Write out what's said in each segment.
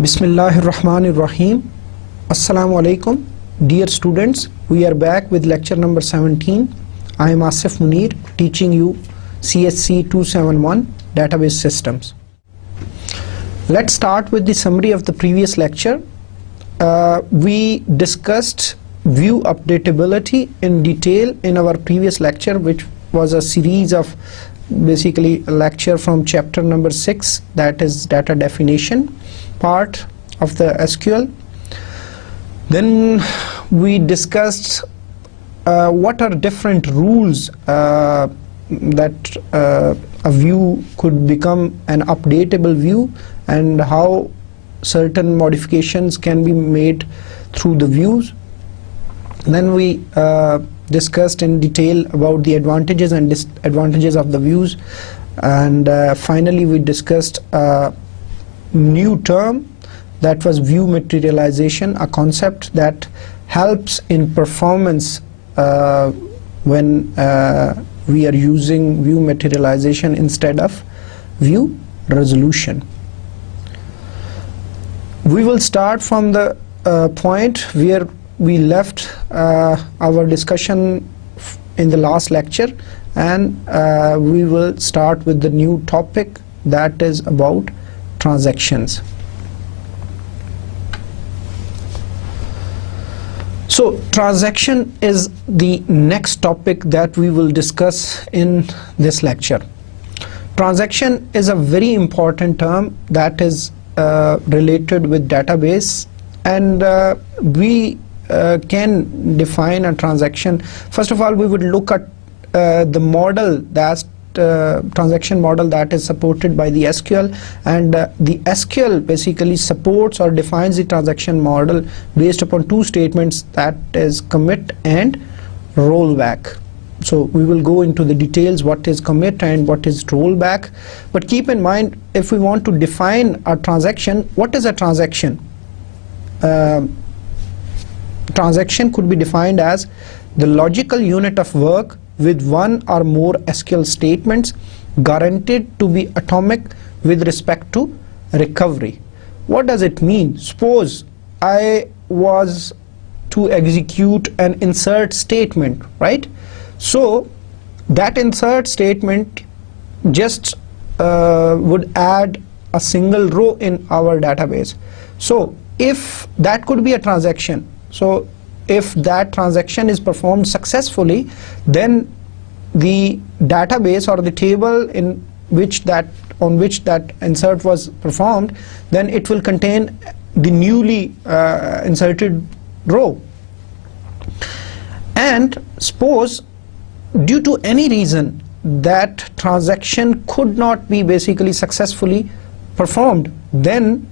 Bismillahirrahmanirrahim. Assalamu alaikum. Dear students, we are back with lecture number 17. I am Asif Munir, teaching you CSC 271 database systems. Let's start with the summary of the previous lecture. We discussed view updatability in detail in our previous lecture, which was a series of basically a lecture from chapter number 6, that is data definition part of the SQL. Then we discussed what are different rules that a view could become an updatable view, and how certain modifications can be made through the views. Then we discussed in detail about the advantages and disadvantages of the views, and finally we discussed a new term, that was view materialization, a concept that helps in performance when we are using view materialization instead of view resolution. We will start from the point where we left our discussion in the last lecture, and we will start with the new topic, that is about transactions. So transaction is the next topic that we will discuss in this lecture. Transaction is a very important term that is related with database, and we can define a transaction. First of all, we would look at the model, that transaction model that is supported by the SQL, and the SQL basically supports or defines the transaction model based upon two statements, that is commit and rollback. So we will go into the details, what is commit and what is rollback. But keep in mind, if we want to define a transaction, what is a transaction? Transaction could be defined as the logical unit of work with one or more SQL statements guaranteed to be atomic with respect to recovery. What does it mean? Suppose I was to execute an insert statement, right? So that insert statement just would add a single row in our database. So if that could be a transaction, so if that transaction is performed successfully, then the database or the table in which that insert was performed, then it will contain the newly inserted row. And suppose due to any reason that transaction could not be basically successfully performed, then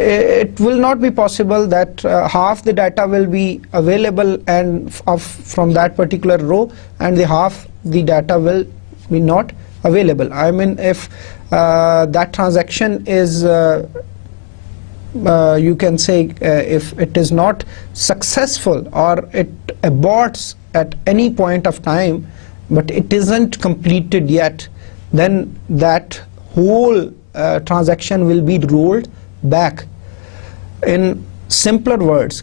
it will not be possible that half the data will be available and from that particular row, and the half the data will be not available. I mean, if that transaction is you can say if it is not successful or it aborts at any point of time, but it isn't completed yet, then that whole transaction will be rolled back. In simpler words,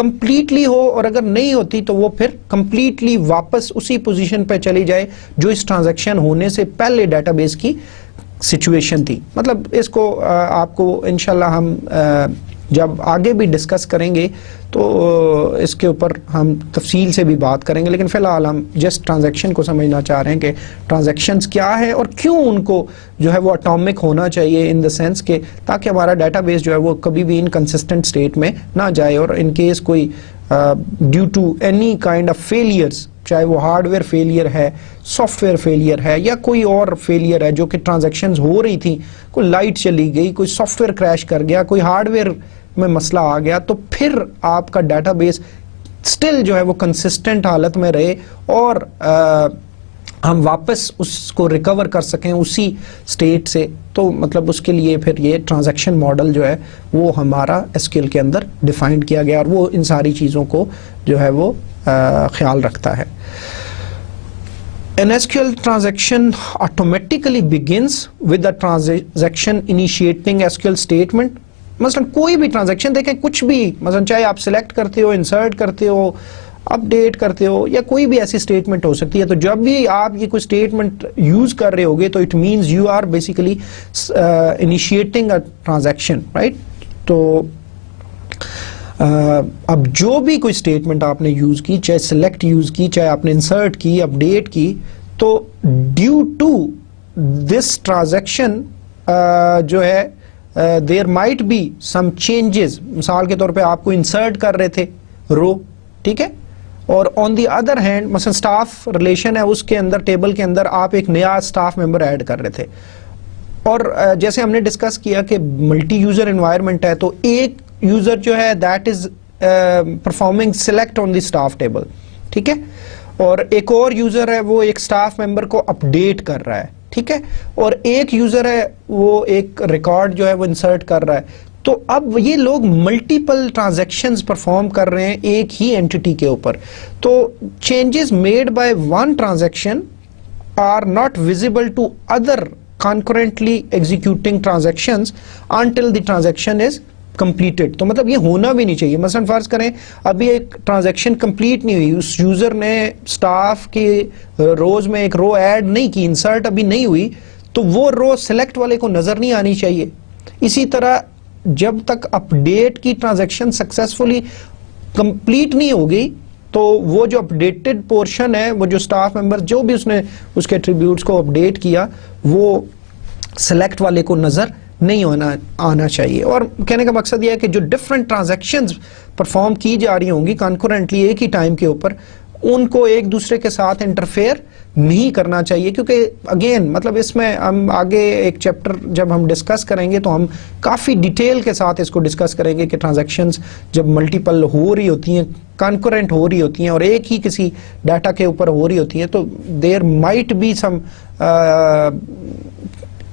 completely ہو, اور اگر نہیں ہوتی تو وہ پھر completely واپس اسی پوزیشن پہ چلی جائے جو اس ٹرانزیکشن ہونے سے پہلے ڈیٹا بیس کی سچویشن تھی. مطلب اس کو آپ کو انشاءاللہ ہم جب آگے بھی ڈسکس کریں گے تو اس کے اوپر ہم تفصیل سے بھی بات کریں گے, لیکن فی الحال ہم جسٹ ٹرانزیکشن کو سمجھنا چاہ رہے ہیں کہ ٹرانزیکشنز کیا ہے اور کیوں ان کو جو ہے وہ اٹامک ہونا چاہیے, ان دا سینس کہ تاکہ ہمارا ڈیٹا بیس جو ہے وہ کبھی بھی انکنسسٹنٹ اسٹیٹ میں نہ جائے, اور ان کیس کوئی due to any kind of failures, چاہے وہ ہارڈ ویئر فیلئر ہے, سافٹ ویئر فیلئر ہے, یا کوئی اور فیلئر ہے جو کہ ٹرانزیکشنز ہو رہی تھیں, کوئی لائٹ چلی گئی, کوئی سافٹ ویئر کریش کر گیا, کوئی ہارڈ ویئر میں مسئلہ آ گیا, تو پھر آپ کا ڈیٹا بیس سٹل جو ہے وہ کنسسٹنٹ حالت میں رہے اور ہم واپس اس کو ریکور کر سکیں اسی سٹیٹ سے. تو مطلب اس کے لیے پھر یہ ٹرانزیکشن ماڈل جو ہے وہ ہمارا SQL کے اندر ڈیفائنڈ کیا گیا, اور وہ ان ساری چیزوں کو جو ہے وہ خیال رکھتا ہے. An SQL transaction automatically begins with the transaction initiating SQL statement. مثلا کوئی بھی ٹرانزیکشن دیکھیں, کچھ بھی, مثلا چاہے آپ سلیکٹ کرتے ہو, انسرٹ کرتے ہو, اپڈیٹ کرتے ہو, یا کوئی بھی ایسی اسٹیٹمنٹ ہو سکتی ہے. تو جب بھی آپ یہ کوئی اسٹیٹمنٹ یوز کر رہے ہوگے تو it means you are basically initiating a transaction, right. تو اب جو بھی کوئی اسٹیٹمنٹ آپ نے یوز کی, چاہے سلیکٹ یوز کی, چاہے آپ نے انسرٹ کی, اپڈیٹ کی, تو ڈیو ٹو دس ٹرانزیکشن جو ہے there might be some changes. مثال کے طور پہ آپ کو انسرٹ کر رہے تھے رو, ٹھیک ہے, اور آن دی ادر ہینڈ مثلا اسٹاف ریلیشن ہے, اس کے اندر ٹیبل کے اندر آپ ایک نیا اسٹاف ممبر ایڈ کر رہے تھے, اور جیسے ہم نے ڈسکس کیا کہ ملٹی یوزر انوائرمنٹ ہے, تو ایک یوزر جو ہے that is performing select on the staff table, ٹھیک ہے, اور ایک اور یوزر ہے وہ ایک اسٹاف ممبر کو اپڈیٹ کر رہا ہے, ٹھیک ہے, اور ایک یوزر ہے وہ ایک ریکارڈ جو ہے وہ انسرٹ کر رہا ہے. تو اب یہ لوگ ملٹیپل ٹرانزیکشنز پرفارم کر رہے ہیں ایک ہی اینٹی کے اوپر. تو changes made by one transaction are not visible to other concurrently executing transactions until the transaction is completed. تو مطلب یہ ہونا بھی نہیں چاہیے. مثلا فرض کریں ابھی ایک ٹرانزیکشن کمپلیٹ نہیں ہوئی, اس یوزر نے سٹاف کے روز میں ایک رو ایڈ نہیں کی, انسرٹ ابھی نہیں ہوئی, تو وہ رو سلیکٹ والے کو نظر نہیں آنی چاہیے. اسی طرح جب تک اپڈیٹ کی ٹرانزیکشن سکسیسفلی کمپلیٹ نہیں ہو گئی تو وہ جو اپڈیٹڈ پورشن ہے, وہ جو سٹاف ممبر جو بھی اس نے اس کے ایٹریبیوٹس کو اپڈیٹ کیا, وہ سلیکٹ والے کو نظر نہیں آنا چاہیے. اور کہنے کا مقصد یہ ہے کہ جو ڈفرینٹ ٹرانزیکشنز پرفارم کی جا رہی ہوں گی کنکورنٹلی ایک ہی ٹائم کے اوپر, ان کو ایک دوسرے کے ساتھ انٹرفیئر نہیں کرنا چاہیے, کیونکہ اگین مطلب اس میں ہم آگے ایک چیپٹر جب ہم ڈسکس کریں گے تو ہم کافی ڈیٹیل کے ساتھ اس کو ڈسکس کریں گے کہ ٹرانزیکشنز جب ملٹیپل ہو رہی ہوتی ہیں, کنکورنٹ ہو رہی ہوتی ہیں, اور ایک ہی کسی ڈیٹا کے اوپر ہو رہی ہوتی ہیں, تو there might be some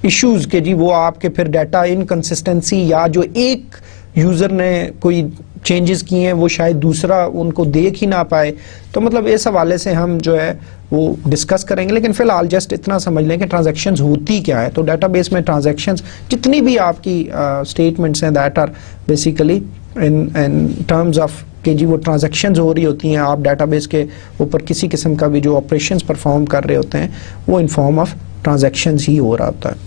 issues کہ جی وہ آپ کے پھر ڈیٹا انکنسسٹنسی, یا جو ایک یوزر نے کوئی چینجز کیے ہیں وہ شاید دوسرا ان کو دیکھ ہی نہ پائے. تو مطلب اس حوالے سے ہم جو ہے وہ ڈسکس کریں گے, لیکن فی الحال جسٹ اتنا سمجھ لیں کہ ٹرانزیکشنز ہوتی کیا ہے. تو ڈیٹا بیس میں ٹرانزیکشنز جتنی بھی آپ کی اسٹیٹمنٹس ہیں that are basically in terms of کہ جی وہ ٹرانزیکشنز ہو رہی ہوتی ہیں, آپ ڈیٹا بیس کے اوپر کسی قسم کا بھی جو آپریشنز پرفارم کر رہے ہوتے ہیں وہ ان فارم آف ٹرانزیکشنز ہی ہو رہا ہوتا ہے.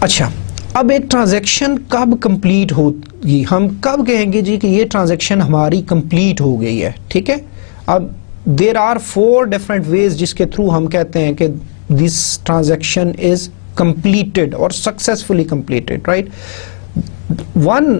اچھا, اب ایک ٹرانزیکشن کب کمپلیٹ ہوگی, ہم کب کہیں گے جی کہ یہ ٹرانزیکشن ہماری کمپلیٹ ہو گئی ہے, ٹھیک ہے. اب دیر آر 4 ڈفرنٹ ویز جس کے تھرو ہم کہتے ہیں کہ دس ٹرانزیکشن از کمپلیٹڈ اور successfully completed, right. One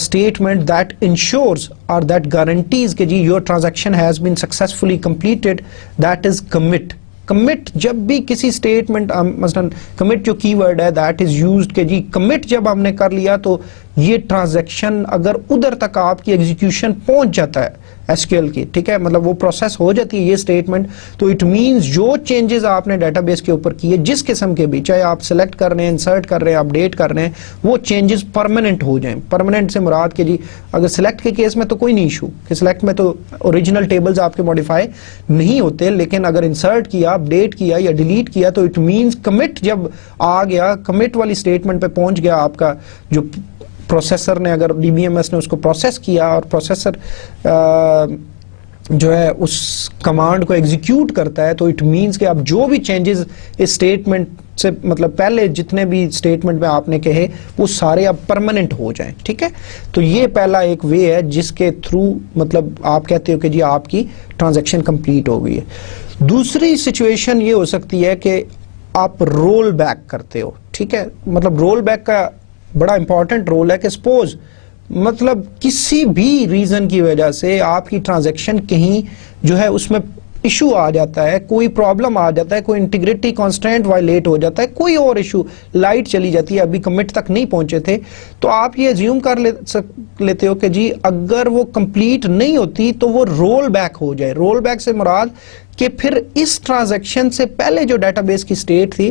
statement that ensures or that guarantees کہ جی your transaction has been successfully completed, that is commit. Commit جب بھی کسی اسٹیٹمنٹ, مثلا کمٹ جو کی ورڈ ہے دیٹ از یوزڈ کہ جی کمٹ جب ہم نے کر لیا تو یہ ٹرانزیکشن اگر ادھر تک آپ کی ایگزیکیوشن پہنچ جاتا ہے SQL کی, ٹھیک ہے, مطلب وہ پروسیس ہو جاتی ہے یہ اسٹیٹمنٹ, تو اٹ مینز جو چینجز آپ نے ڈیٹا بیس کے اوپر کیے جس قسم کے بھی, چاہے آپ سلیکٹ کر رہے ہیں, انسرٹ کر رہے ہیں, اپڈیٹ کر رہے ہیں, وہ چینجز پرماننٹ ہو جائیں. پرماننٹ سے مراد کہ جی اگر سلیکٹ کے کیس میں تو کوئی نہیں ایشو کہ سلیکٹ میں تو اوریجنل ٹیبلز آپ کے ماڈیفائی نہیں ہوتے, لیکن اگر انسرٹ کیا, اپڈیٹ کیا یا ڈیلیٹ کیا تو اٹ مینز کمٹ جب آ گیا, کمٹ والی اسٹیٹمنٹ پہ پہنچ گیا آپ کا جو پروسیسر نے اگر DBMS نے اس کو پروسیس کیا اور پروسیسر جو ہے اس کمانڈ کو ایگزیکیوٹ کرتا ہے تو اٹ مینس کہ اب جو بھی چینجز اس اسٹیٹمنٹ سے مطلب پہلے جتنے بھی اسٹیٹمنٹ میں آپ نے کہے وہ سارے اب پرماننٹ ہو جائیں. ٹھیک ہے, تو یہ پہلا ایک وے ہے جس کے تھرو مطلب آپ کہتے ہو کہ جی آپ کی ٹرانزیکشن کمپلیٹ ہو گئی ہے. دوسری سچویشن یہ ہو سکتی ہے کہ آپ رول بیک کرتے ہو. ٹھیک ہے, مطلب رول بیک کا بڑا امپورٹنٹ رول ہے کہ سپوز مطلب کسی بھی ریزن کی وجہ سے آپ کی ٹرانزیکشن کہیں جو ہے اس میں ایشو آ جاتا ہے, کوئی پرابلم آ جاتا ہے, کوئی انٹیگریٹی کانسٹینٹ وائلیٹ ہو جاتا ہے, کوئی اور ایشو, لائٹ چلی جاتی ہے, ابھی کمٹ تک نہیں پہنچے تھے, تو آپ یہ ایزیوم کر لیتے ہو کہ جی اگر وہ کمپلیٹ نہیں ہوتی تو وہ رول بیک ہو جائے. رول بیک سے مراد کہ پھر اس ٹرانزیکشن سے پہلے جو ڈیٹا بیس کی سٹیٹ تھی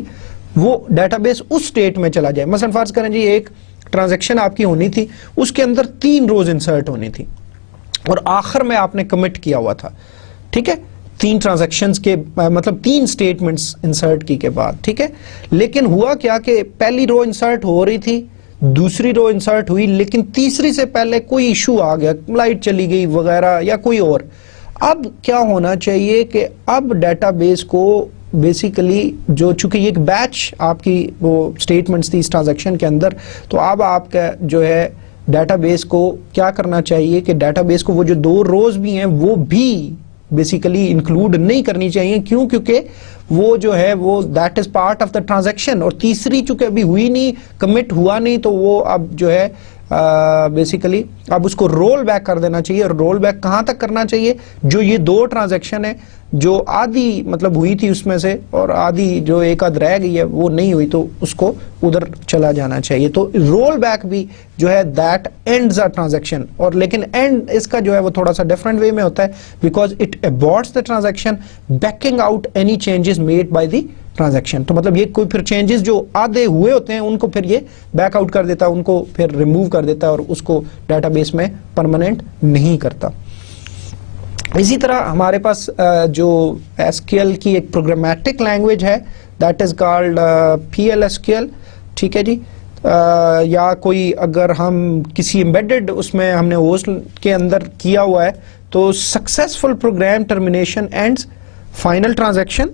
وہ ڈیٹا بیس اس سٹیٹ میں چلا جائے. مثلا فرض کریں جی ایک ٹرانزیکشن آپ کی ہونی تھی, اس کے اندر 3 روز انسرٹ ہونی تھی اور آخر میں آپ نے کمٹ کیا ہوا تھا. ٹھیک ہے, 3 ٹرانزیکشنز کے مطلب 3 سٹیٹمنٹس انسرٹ کی کے بعد. ٹھیک ہے, لیکن ہوا کیا کہ پہلی رو انسرٹ ہو رہی تھی, دوسری رو انسرٹ ہوئی, لیکن تیسری سے پہلے کوئی ایشو آ گیا, لائٹ چلی گئی وغیرہ یا کوئی اور. اب کیا ہونا چاہیے کہ اب ڈیٹا بیس کو بیسیکلی جو چونکہ یہ ایک بیچ آپ کی وہ سٹیٹمنٹس تھی اس ٹرانزیکشن کے اندر, تو اب آپ کا جو ہے ڈیٹا بیس کو کیا کرنا چاہیے کہ ڈیٹا بیس کو وہ جو 2 روز بھی ہیں وہ بھی بیسیکلی انکلوڈ نہیں کرنی چاہیے. کیوں؟ کیونکہ وہ جو ہے وہ that is part of the transaction, اور تیسری چونکہ ابھی ہوئی نہیں, کمٹ ہوا نہیں, تو وہ اب جو ہے بیسیکلی اب اس کو رول بیک کر دینا چاہیے. اور رول بیک کہاں تک کرنا چاہیے؟ جو یہ 2 ٹرانزیکشن ہے جو آدھی مطلب ہوئی تھی اس میں سے اور آدھی جو ایک آدھ رہ گئی ہے وہ نہیں ہوئی, تو اس کو ادھر چلا جانا چاہیے. تو رول بیک بھی جو ہے دیٹ اینڈز اے ٹرانزیکشن, اور لیکن اینڈ اس کا جو ہے وہ تھوڑا سا ڈفرنٹ وے میں ہوتا ہے because it aborts the transaction backing out any changes made by the transaction. تو مطلب یہ کوئی پھر چینجز جو آدھے ہوئے ہوتے ہیں ان کو پھر یہ بیک آؤٹ کر دیتا ہے, ان کو پھر ریموو کر دیتا ہے اور اس کو ڈیٹا بیس میں پرماننٹ نہیں کرتا. اسی طرح ہمارے پاس جو SQL کی ایک پروگرامیٹک لینگویج ہے دیٹ از کالڈ PLSQL. ٹھیک ہے جی, یا کوئی اگر ہم کسی امبیڈڈ اس میں ہم نے ہوسٹ کے اندر کیا ہوا ہے تو successful program termination ends final transaction,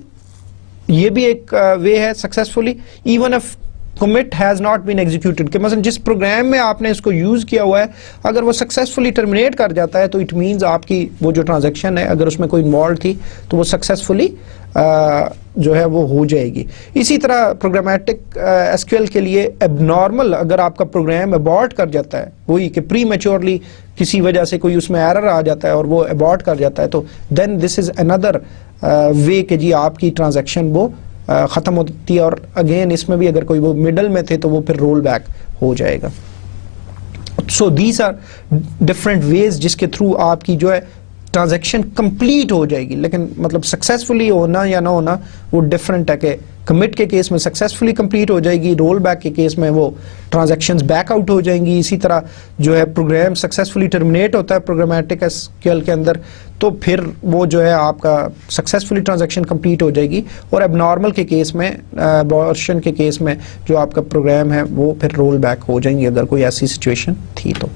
یہ بھی ایک وے ہے successfully even if commit has not been executed. کہ مثلا جس پروگرام میں آپ نے اس کو یوز کیا ہوا ہے اگر وہ سکسیسفلی ٹرمینیٹ کر جاتا ہے تو اٹ مینز آپ کی وہ جو ٹرانزیکشن ہے اگر اس میں کوئی انوالو تھی تو وہ سکسیسفلی جو ہے وہ ہو جائے گی. اسی طرح پروگرامیٹک SQL کے لیے اب نارمل اگر آپ کا پروگرام ابارٹ کر جاتا ہے, وہی کہ پری میچورلی کسی وجہ سے کوئی اس میں ایرر آ جاتا ہے اور وہ ابارٹ کر جاتا ہے, تو دین دس از اندر وے کہ جی آپ کی ٹرانزیکشن وہ ختم ہوتی ہے. اور اگین اس میں بھی اگر کوئی وہ مڈل میں تھے تو وہ پھر رول بیک ہو جائے گا. So these are different ways جس کے تھرو آپ کی جو ہے ٹرانزیکشن کمپلیٹ ہو جائے گی. لیکن مطلب سکسیسفلی ہونا یا نہ ہونا وہ ڈفرینٹ ہے کہ کمٹ کے کیس میں سکسیسفلی کمپلیٹ ہو جائے گی, رول بیک کے کیس میں وہ ٹرانزیکشنز بیک آؤٹ ہو جائیں گی. اسی طرح جو ہے پروگرام سکسیسفلی ٹرمینیٹ ہوتا ہے پروگرامیٹک SQL کے اندر تو پھر وہ جو ہے آپ کا سکسیسفلی ٹرانزیکشن کمپلیٹ ہو جائے گی. اور اب نارمل کے کیس میں ابارشن کے کیس میں جو آپ کا پروگرام ہے وہ پھر رول بیک ہو جائیں گی اگر کوئی ایسی سچویشن تھی. تو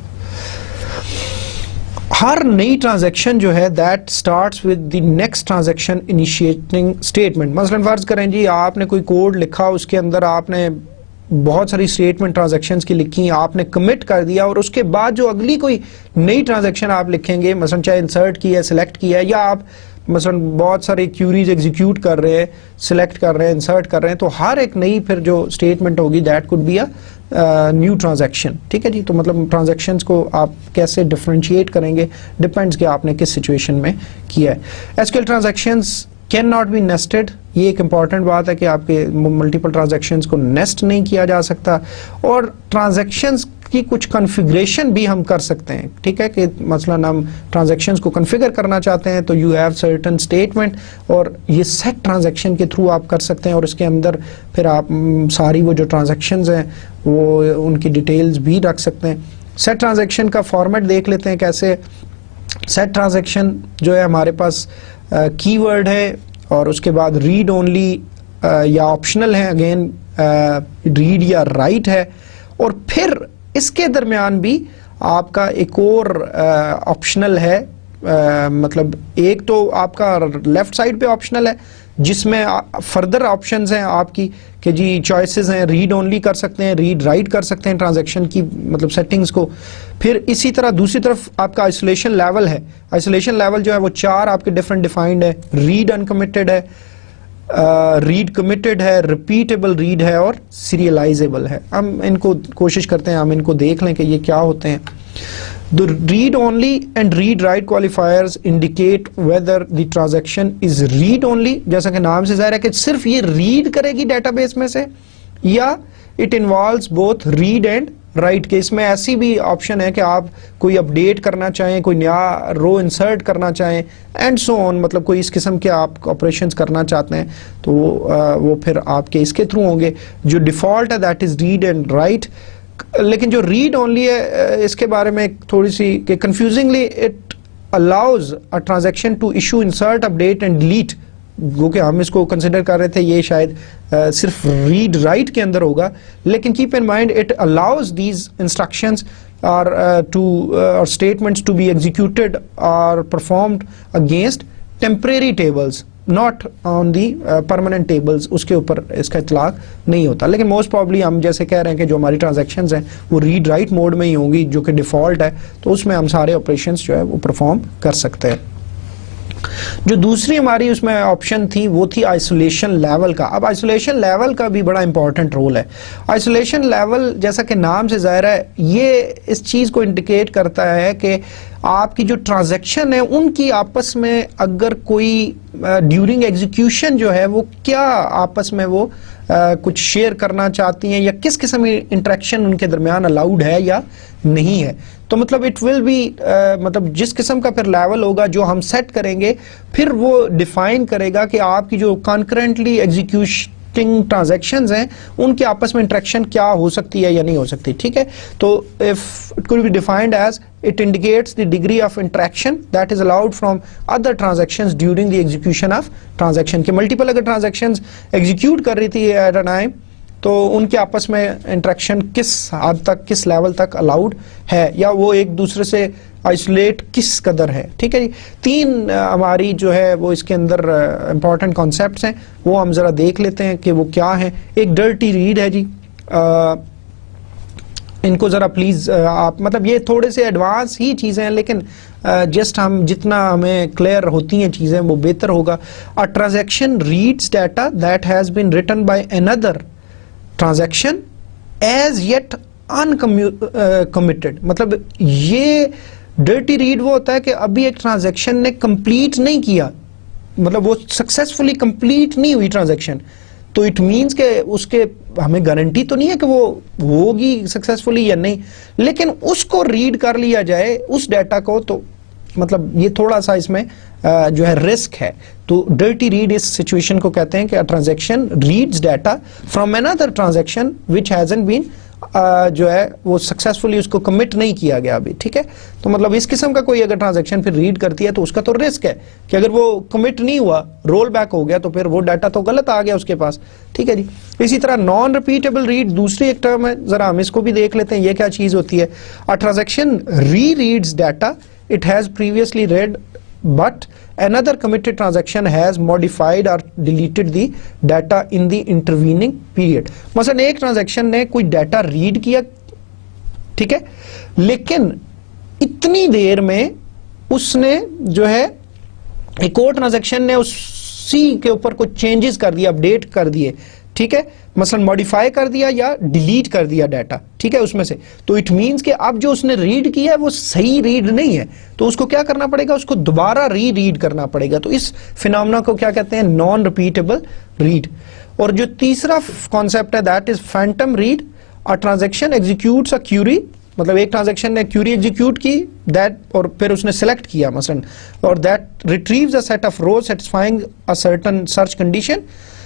ہر نئی ٹرانزیکشن جو ہے that starts with the next transaction initiating statement. مثلاً فرض کریں جی آپ نے کوئی کوڈ لکھا, اس کے اندر آپ نے بہت ساری اسٹیٹمنٹ ٹرانزیکشنز کی لکھی, آپ نے کمٹ کر دیا اور اس کے بعد جو اگلی کوئی نئی ٹرانزیکشن آپ لکھیں گے, مثلاً چاہے انسرٹ کی ہے, سلیکٹ کی ہے, یا آپ مثلاً بہت سارے کیوریز ایگزیکیوٹ کر رہے ہیں, سلیکٹ کر رہے ہیں, انسرٹ کر رہے ہیں, تو ہر ایک نئی پھر جو اسٹیٹمنٹ ہوگی that could be a new transaction. ٹھیک ہے جی, تو مطلب ٹرانزیکشنز کو آپ کیسے ڈفرینشیٹ کریں گے ڈپینڈس کہ آپ نے کس سچویشن میں کیا ہے. SQL transactions can not be nested, یہ ایک امپورٹنٹ بات ہے کہ آپ کے ملٹیپل ٹرانزیکشنز کو نیسٹ نہیں کیا جا سکتا. اور ٹرانزیکشنز کی کچھ کنفیگریشن بھی ہم کر سکتے ہیں. ٹھیک ہے کہ مثلاً ہم ٹرانزیکشنز کو کنفیگر کرنا چاہتے ہیں تو یو ہیو سرٹن اسٹیٹمنٹ, اور یہ سیٹ ٹرانزیکشن کے تھرو آپ کر سکتے ہیں, اور اس کے اندر پھر آپ ساری وہ جو ٹرانزیکشنز ہیں وہ ان کی ڈیٹیلز بھی رکھ سکتے ہیں. سیٹ ٹرانزیکشن کا فارمیٹ دیکھ لیتے ہیں کیسے. سیٹ ٹرانزیکشن جو ہے ہمارے پاس کی ورڈ ہے اور اس کے بعد ریڈ اونلی یا آپشنل ہے, اگین ریڈ یا رائٹ ہے, اور پھر اس کے درمیان بھی آپ کا ایک اور آپشنل ہے, مطلب ایک تو آپ کا لیفٹ سائڈ پہ آپشنل ہے جس میں فردر آپشنز ہیں آپ کی کہ جی چوائسز ہیں, ریڈ اونلی کر سکتے ہیں, ریڈ رائٹ کر سکتے ہیں ٹرانزیکشن کی مطلب سیٹنگز کو. پھر اسی طرح دوسری طرف آپ کا آئسولیشن لیول ہے. آئسولیشن لیول جو ہے وہ 4 آپ کے ڈفرنٹ ڈیفائنڈ ہے. ریڈ انکمیٹڈ ہے, ریڈ کمیٹڈ ہے, ریپیٹیبل ریڈ ہے اور سیریلائزیبل ہے. ہم ان کو کوشش کرتے ہیں ہم ان کو دیکھ لیں کہ یہ کیا ہوتے ہیں. The read only and read write qualifiers indicate whether the transaction is read only, جیسا کہ نام سے ظاہر ہے کہ صرف یہ ریڈ کرے گی ڈیٹا بیس میں سے, یا it involves both read and write. کہ اس میں ایسی بھی آپشن ہے کہ آپ کوئی اپڈیٹ کرنا چاہیں, کوئی نیا رو انسرٹ کرنا چاہیں اینڈ سو آن, مطلب کوئی اس قسم کے آپ آپریشنز کرنا چاہتے ہیں تو وہ پھر آپ کے اس کے تھرو ہوں گے. جو ڈیفالٹ ہے that is read and write. لیکن جو ریڈ اونلی ہے اس کے بارے میں تھوڑی سی کہ confusingly it allows a transaction to issue insert update and delete, گو کہ ہم اس کو کنسیڈر کر رہے تھے یہ شاید صرف ریڈ رائٹ کے اندر ہوگا, لیکن keep in mind it allows these instructions or statements to be executed or performed against temporary tables, not on the permanent tables. اس کے اوپر اس کا اطلاق نہیں ہوتا. لیکن موسٹ پرابلی ہم جیسے کہہ رہے ہیں کہ جو ہماری ٹرانزیکشنز ہیں وہ ریڈ رائٹ موڈ میں ہی ہوں گی جو کہ ڈیفالٹ ہے, تو اس میں ہم سارے آپریشنز جو ہے وہ پرفارم کر سکتے ہیں. جو دوسری ہماری اس میں آپشن تھی وہ تھی آئسولیشن لیول کا. اب آئسولیشن لیول کا بھی بڑا امپورٹنٹ رول ہے. آئسولیشن لیول جیسا کہ نام سے ظاہر ہے یہ اس چیز کو انڈیکیٹ کرتا ہے کہ آپ کی جو ٹرانزیکشن ہے ان کی آپس میں اگر کوئی ڈیورنگ ایگزیکیوشن جو ہے وہ کیا آپس میں وہ کچھ شیئر کرنا چاہتی ہیں یا کس قسم کی انٹریکشن ان کے درمیان الاؤڈ ہے یا نہیں ہے. تو مطلب اٹ ول بی مطلب جس قسم کا پھر لیول ہوگا جو ہم سیٹ کریں گے پھر وہ ڈیفائن کرے گا کہ آپ کی جو کنکرنٹلی ایگزیکیوٹنگ ٹرانزیکشنز ہیں ان کے آپس میں انٹریکشن کیا ہو سکتی ہے یا نہیں ہو سکتی. ٹھیک ہے, تو if it could be defined as it indicates the degree of interaction that is allowed from other transactions during the execution of transaction. کہ multiple اگر transactions execute کر رہی تھی at a time تو ان کے آپس میں انٹریکشن کس حد تک کس لیول تک الاؤڈ ہے یا وہ ایک دوسرے سے آئسولیٹ کس قدر ہے. ٹھیک ہے جی, 3 ہماری جو ہے وہ اس کے اندر امپورٹنٹ کانسیپٹس ہیں وہ ہم ذرا دیکھ لیتے ہیں کہ وہ کیا ہیں. ایک ڈرٹی ریڈ ہے جی, ان کو ذرا پلیز آپ مطلب یہ تھوڑے سے ایڈوانس ہی چیزیں ہیں لیکن جسٹ ہم جتنا ہمیں کلیئر ہوتی ہیں چیزیں وہ بہتر ہوگا. A transaction reads data that has been written by another transaction as yet uncommitted. مطلب یہ ڈرٹی ریڈ وہ ہوتا ہے کہ ابھی ایک ٹرانزیکشن نے کمپلیٹ نہیں کیا, مطلب وہ سکسیسفلی کمپلیٹ نہیں ہوئی ٹرانزیکشن, تو اٹ مینس کہ اس کے ہمیں گارنٹی تو نہیں ہے کہ وہ ہوگی سکسیسفلی یا نہیں, لیکن اس کو ریڈ کر لیا جائے اس ڈیٹا کو, تو مطلب یہ تھوڑا سا اس میں جو ہے رسک ہے. تو ڈرٹی ریڈ اس سچویشن کو کہتے ہیں کہ transaction reads data from another transaction which hasn't been جو ہے وہ سکسیسفلی اس کو کمٹ نہیں کیا گیا ابھی. ٹھیک ہے, تو مطلب اس قسم کا کوئی اگر ٹرانزیکشن پھر ریڈ کرتی ہے تو اس کا تو رسک ہے کہ اگر وہ کمٹ نہیں ہوا رول بیک ہو گیا تو پھر وہ ڈیٹا تو غلط آ گیا اس کے پاس. ٹھیک ہے جی, اسی طرح نان ریپیٹیبل ریڈ دوسری ایک ٹرم ہے, ذرا ہم اس کو بھی دیکھ لیتے ہیں یہ کیا چیز ہوتی ہے. A transaction rereads data it has previously read but another committed transaction has modified or deleted the data in the intervening period. مثلا ایک ٹرانزیکشن نے کوئی ڈیٹا ریڈ کیا, ٹھیک ہے, لیکن اتنی دیر میں اس نے جو ہے ایک اور ٹرانزیکشن نے اسی کے اوپر کچھ چینجز کر دیا, اپڈیٹ کر دیے. ٹھیک ہے, مثلا ماڈیفائی کر دیا یا ڈیلیٹ کر دیا ڈیٹا. ٹھیک ہے, اس میں سے تو اٹ مینس کہ اب جو اس نے ریڈ کیا ہے وہ صحیح ریڈ نہیں ہے, تو اس کو کیا کرنا پڑے گا, اس کو دوبارہ ریڈ کرنا پڑے گا. تو اس فینومینا کو کیا کہتے ہیں, نان ریپیٹیبل ریڈ. اور جو تیسرا کانسیپٹ ہے that is phantom read. A transaction executes a query, مطلب ایک ٹرانزیکشن نے کیوری ایگزیکیوٹ کی دیٹ اور پھر اس نے سلیکٹ کیا مثلا, اور that retrieves a set of rows satisfying a certain search condition.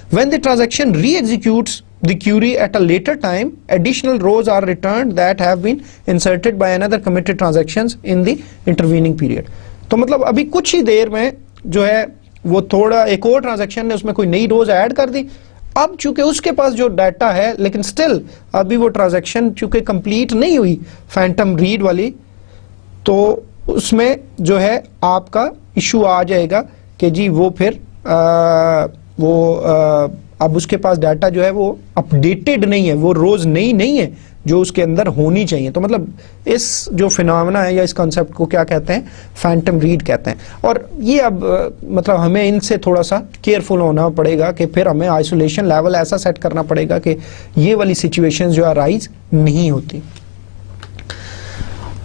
When the transaction re-executes the query at a later time, additional rows are returned that have been inserted by another committed transactions in the intervening period. تو مطلب ابھی کچھ ہی دیر میں جو ہے وہ تھوڑا ایک اور ٹرانزیکشن نے اس میں کوئی نئی روز ایڈ کر دی, اب چونکہ اس کے پاس جو ڈیٹا ہے لیکن سٹل ابھی وہ ٹرانزیکشن چونکہ کمپلیٹ نہیں ہوئی فینٹم ریڈ والی، تو اس میں جو ہے آپ کا ایشو آ جائے گا کہ جی وہ پھر اب اس کے پاس ڈیٹا جو ہے وہ اپڈیٹڈ نہیں ہے، وہ روز نئی نہیں ہے جو اس کے اندر ہونی چاہیے. تو مطلب اس جو فینامنا ہے یا اس کانسیپٹ کو کیا کہتے ہیں؟ فینٹم ریڈ کہتے ہیں. اور یہ اب مطلب ہمیں ان سے تھوڑا سا کیئرفل ہونا پڑے گا کہ پھر ہمیں آئسولیشن لیول ایسا سیٹ کرنا پڑے گا کہ یہ والی سچویشن جو ہے رائز نہیں ہوتی.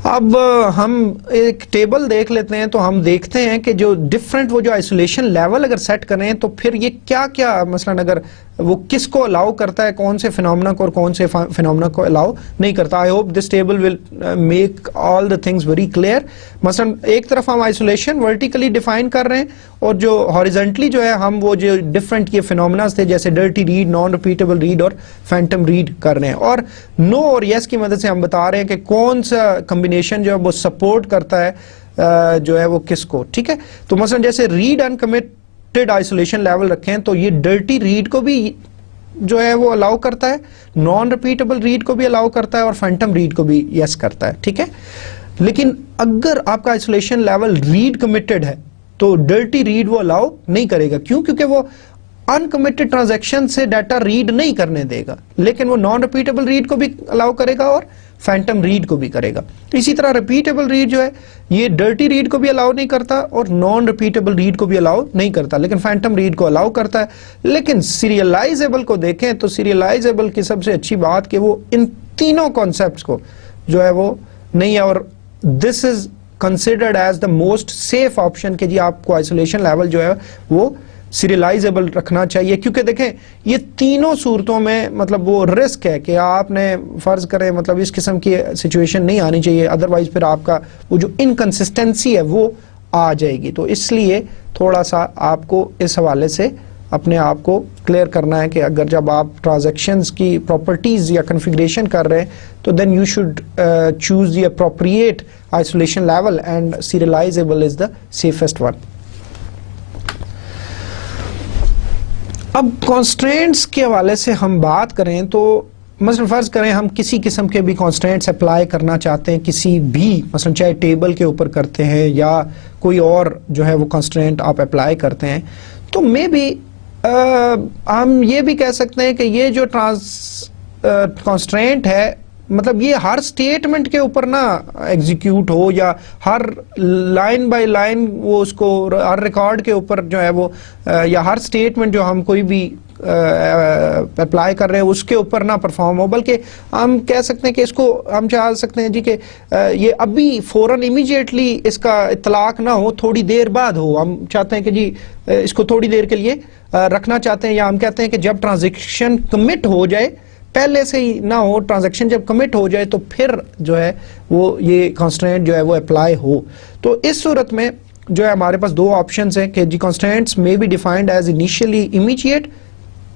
اب ہم ایک ٹیبل دیکھ لیتے ہیں تو ہم دیکھتے ہیں کہ جو ڈفرنٹ وہ جو آئسولیشن لیول اگر سیٹ کریں تو پھر یہ کیا کیا مثلا اگر وہ کس کو الاؤ کرتا ہے، کون سے فینومنا کو اور کون سے فینومنا کو الاؤ نہیں کرتا. I hope this table will make all the things very clear. مثلا ایک طرف ہم آئسولیشن ورٹیکلی ڈیفائن کر رہے ہیں اور جو ہاریزنٹلی جو ہے ہم وہ جو ڈفرنٹ یہ فینومناز تھے جیسے dirty read, non repeatable read اور فینٹم ریڈ کر رہے ہیں. اور نو اور یس کی مدد سے ہم بتا رہے ہیں کہ کون سا کمبینیشن جو ہے وہ سپورٹ کرتا ہے جو ہے وہ کس کو. ٹھیک ہے، تو مثلا جیسے ریڈ انکمٹ آئسولیشن لیول رکھیں تو یہ ڈرٹی ریڈ کو بھی جو ہے وہ الاؤ کرتا ہے، نان ریپیٹیبل ریڈ کو بھی الاؤ کرتا ہے اور فینٹم ریڈ کو بھی یس کرتا ہے. ٹھیک ہے، لیکن اگر آپ کا آئسولیشن لیول ریڈ کمیٹڈ ہے تو ڈرٹی ریڈ وہ الاؤ نہیں کرے گا. کیوں؟ کیونکہ وہ انکمیٹڈ ٹرانزیکشن سے ڈیٹا ریڈ نہیں کرنے دے گا، لیکن وہ نان ریپیٹیبل ریڈ کو بھی الاؤ کرے گا اور فینٹم ریڈ کو بھی کرے گا. اسی طرح ریپیٹیبل ریڈ جو ہے یہ ڈرٹی ریڈ کو بھی الاؤ نہیں کرتا اور نان ریپیٹیبل ریڈ کو بھی الاؤ نہیں کرتا، لیکن فینٹم ریڈ کو الاؤ کرتا ہے. لیکن سیریلائزیبل کو دیکھیں تو سیریلائزیبل کی سب سے اچھی بات کہ وہ ان تینوں کانسیپٹس کو جو ہے وہ نہیں ہے، اور this is considered as the most safe option کہ جی آپ کو آئسولیشن لیول جو ہے وہ سیریلائزیبل رکھنا چاہیے. کیونکہ دیکھیں یہ تینوں صورتوں میں مطلب وہ رسک ہے کہ آپ نے فرض کریں مطلب اس قسم کی سچویشن نہیں آنی چاہیے، ادروائز پھر آپ کا وہ جو انکنسسٹنسی ہے وہ آ جائے گی. تو اس لیے تھوڑا سا آپ کو اس حوالے سے اپنے آپ کو کلیئر کرنا ہے کہ اگر جب آپ ٹرانزیکشنز کی پراپرٹیز یا کنفیگریشن کر رہے ہیں تو then you should choose the appropriate isolation level and serializable is the safest one. اب کانسٹرینٹس کے حوالے سے ہم بات کریں تو مثلا فرض کریں ہم کسی قسم کے بھی کانسٹرینٹس اپلائی کرنا چاہتے ہیں کسی بھی مثلا چاہے ٹیبل کے اوپر کرتے ہیں یا کوئی اور جو ہے وہ کانسٹرینٹ آپ اپلائی کرتے ہیں، تو مے بی ہم یہ بھی کہہ سکتے ہیں کہ یہ جو کانسٹرینٹ ہے مطلب یہ ہر سٹیٹمنٹ کے اوپر نہ ایگزیکیوٹ ہو یا ہر لائن بائی لائن وہ اس کو ہر ریکارڈ کے اوپر جو ہے وہ یا ہر سٹیٹمنٹ جو ہم کوئی بھی اپلائی کر رہے ہیں اس کے اوپر نہ پرفارم ہو، بلکہ ہم کہہ سکتے ہیں کہ اس کو ہم چاہ سکتے ہیں جی کہ یہ ابھی فوراً امیجیٹلی اس کا اطلاق نہ ہو، تھوڑی دیر بعد ہو. ہم چاہتے ہیں کہ جی اس کو تھوڑی دیر کے لیے رکھنا چاہتے ہیں، یا ہم کہتے ہیں کہ جب ٹرانزیکشن کمٹ ہو جائے پہلے سے ہی نہ ہو، ٹرانزیکشن جب کمٹ ہو جائے تو پھر جو ہے وہ یہ کانسٹرینٹ جو ہے وہ اپلائی ہو. تو اس صورت میں جو ہے ہمارے پاس دو آپشنز ہیں کہ جی کانسٹرینٹس میں be defined as initially immediate,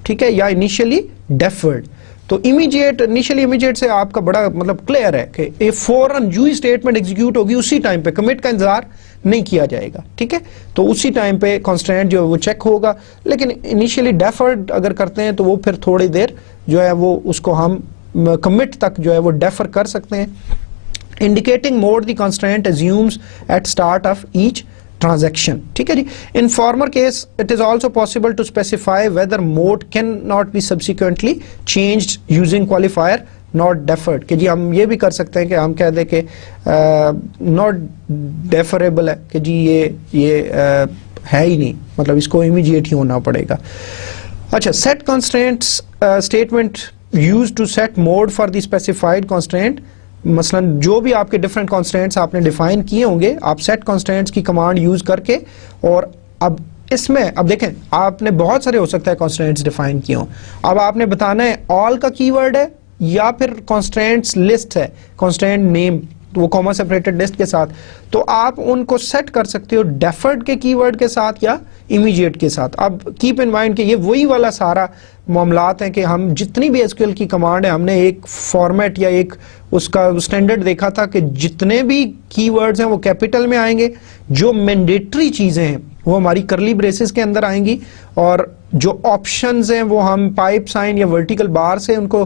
ٹھیک ہے، یا انیشیلی ڈیفرڈ. تو انیشیلی امیجیٹ سے آپ کا بڑا مطلب کلیئر ہے کہ یہ فوراً جو ہی اسٹیٹمنٹ ایگزیکیوٹ ہوگی اسی ٹائم پہ کمٹ کا انتظار نہیں کیا جائے گا. ٹھیک ہے، تو اسی ٹائم پہ کانسٹرینٹ جو ہے وہ چیک ہوگا. لیکن انیشیلی ڈیفرڈ اگر کرتے ہیں تو وہ پھر تھوڑی دیر جو ہے وہ اس کو ہم کمٹ تک جو ہے وہ ڈیفر کر سکتے ہیں. Indicating mode the constraint assumes at start of each transaction. ٹھیک ہے جی. In former case it is also possible to specify whether mode cannot be subsequently changed using qualifier not deferred. کہ جی ہم یہ بھی کر سکتے ہیں کہ ہم کہہ دیں کہ not deferable ہے کہ جی یہ ہے ہی نہیں، مطلب اس کو immediate ہی ہونا پڑے گا. اچھا، set constraints statement used to set mode for the specified constraint. مثلا جو بھی آپ کے ڈفرینٹ کانسٹرینٹس آپ نے ڈیفائن کیے ہوں گے، آپ سیٹ کانسٹرینٹس کی کمانڈ یوز کر کے، اور اب اس میں اب دیکھیں آپ نے بہت سارے ہو سکتا ہے کانسٹرینٹس ڈیفائن کیے ہوں. اب آپ نے بتانا ہے آل کا کی ورڈ ہے یا پھر کانسٹرینٹس لسٹ ہے، کانسٹرینٹ نیم وہ کوما سیپریٹڈ لسٹ کے ساتھ، تو آپ ان کو سیٹ کر سکتے ہو ڈیفرڈ کے کی ورڈ کے ساتھ یا امیجیٹ کے ساتھ. اب کیپ ان مائنڈ کہ یہ وہی والا سارا معاملات ہیں کہ ہم جتنی بھی ایس کیو ایل کی کمانڈ ہے ہم نے ایک فارمیٹ یا ایک اس کا اسٹینڈرڈ دیکھا تھا کہ جتنے بھی کی ورڈز ہیں وہ کیپٹل میں آئیں گے، جو مینڈیٹری چیزیں ہیں وہ ہماری کرلی بریسز کے اندر آئیں گی، اور جو آپشنز ہیں وہ ہم پائپ سائن یا ورٹیکل بار سے ان کو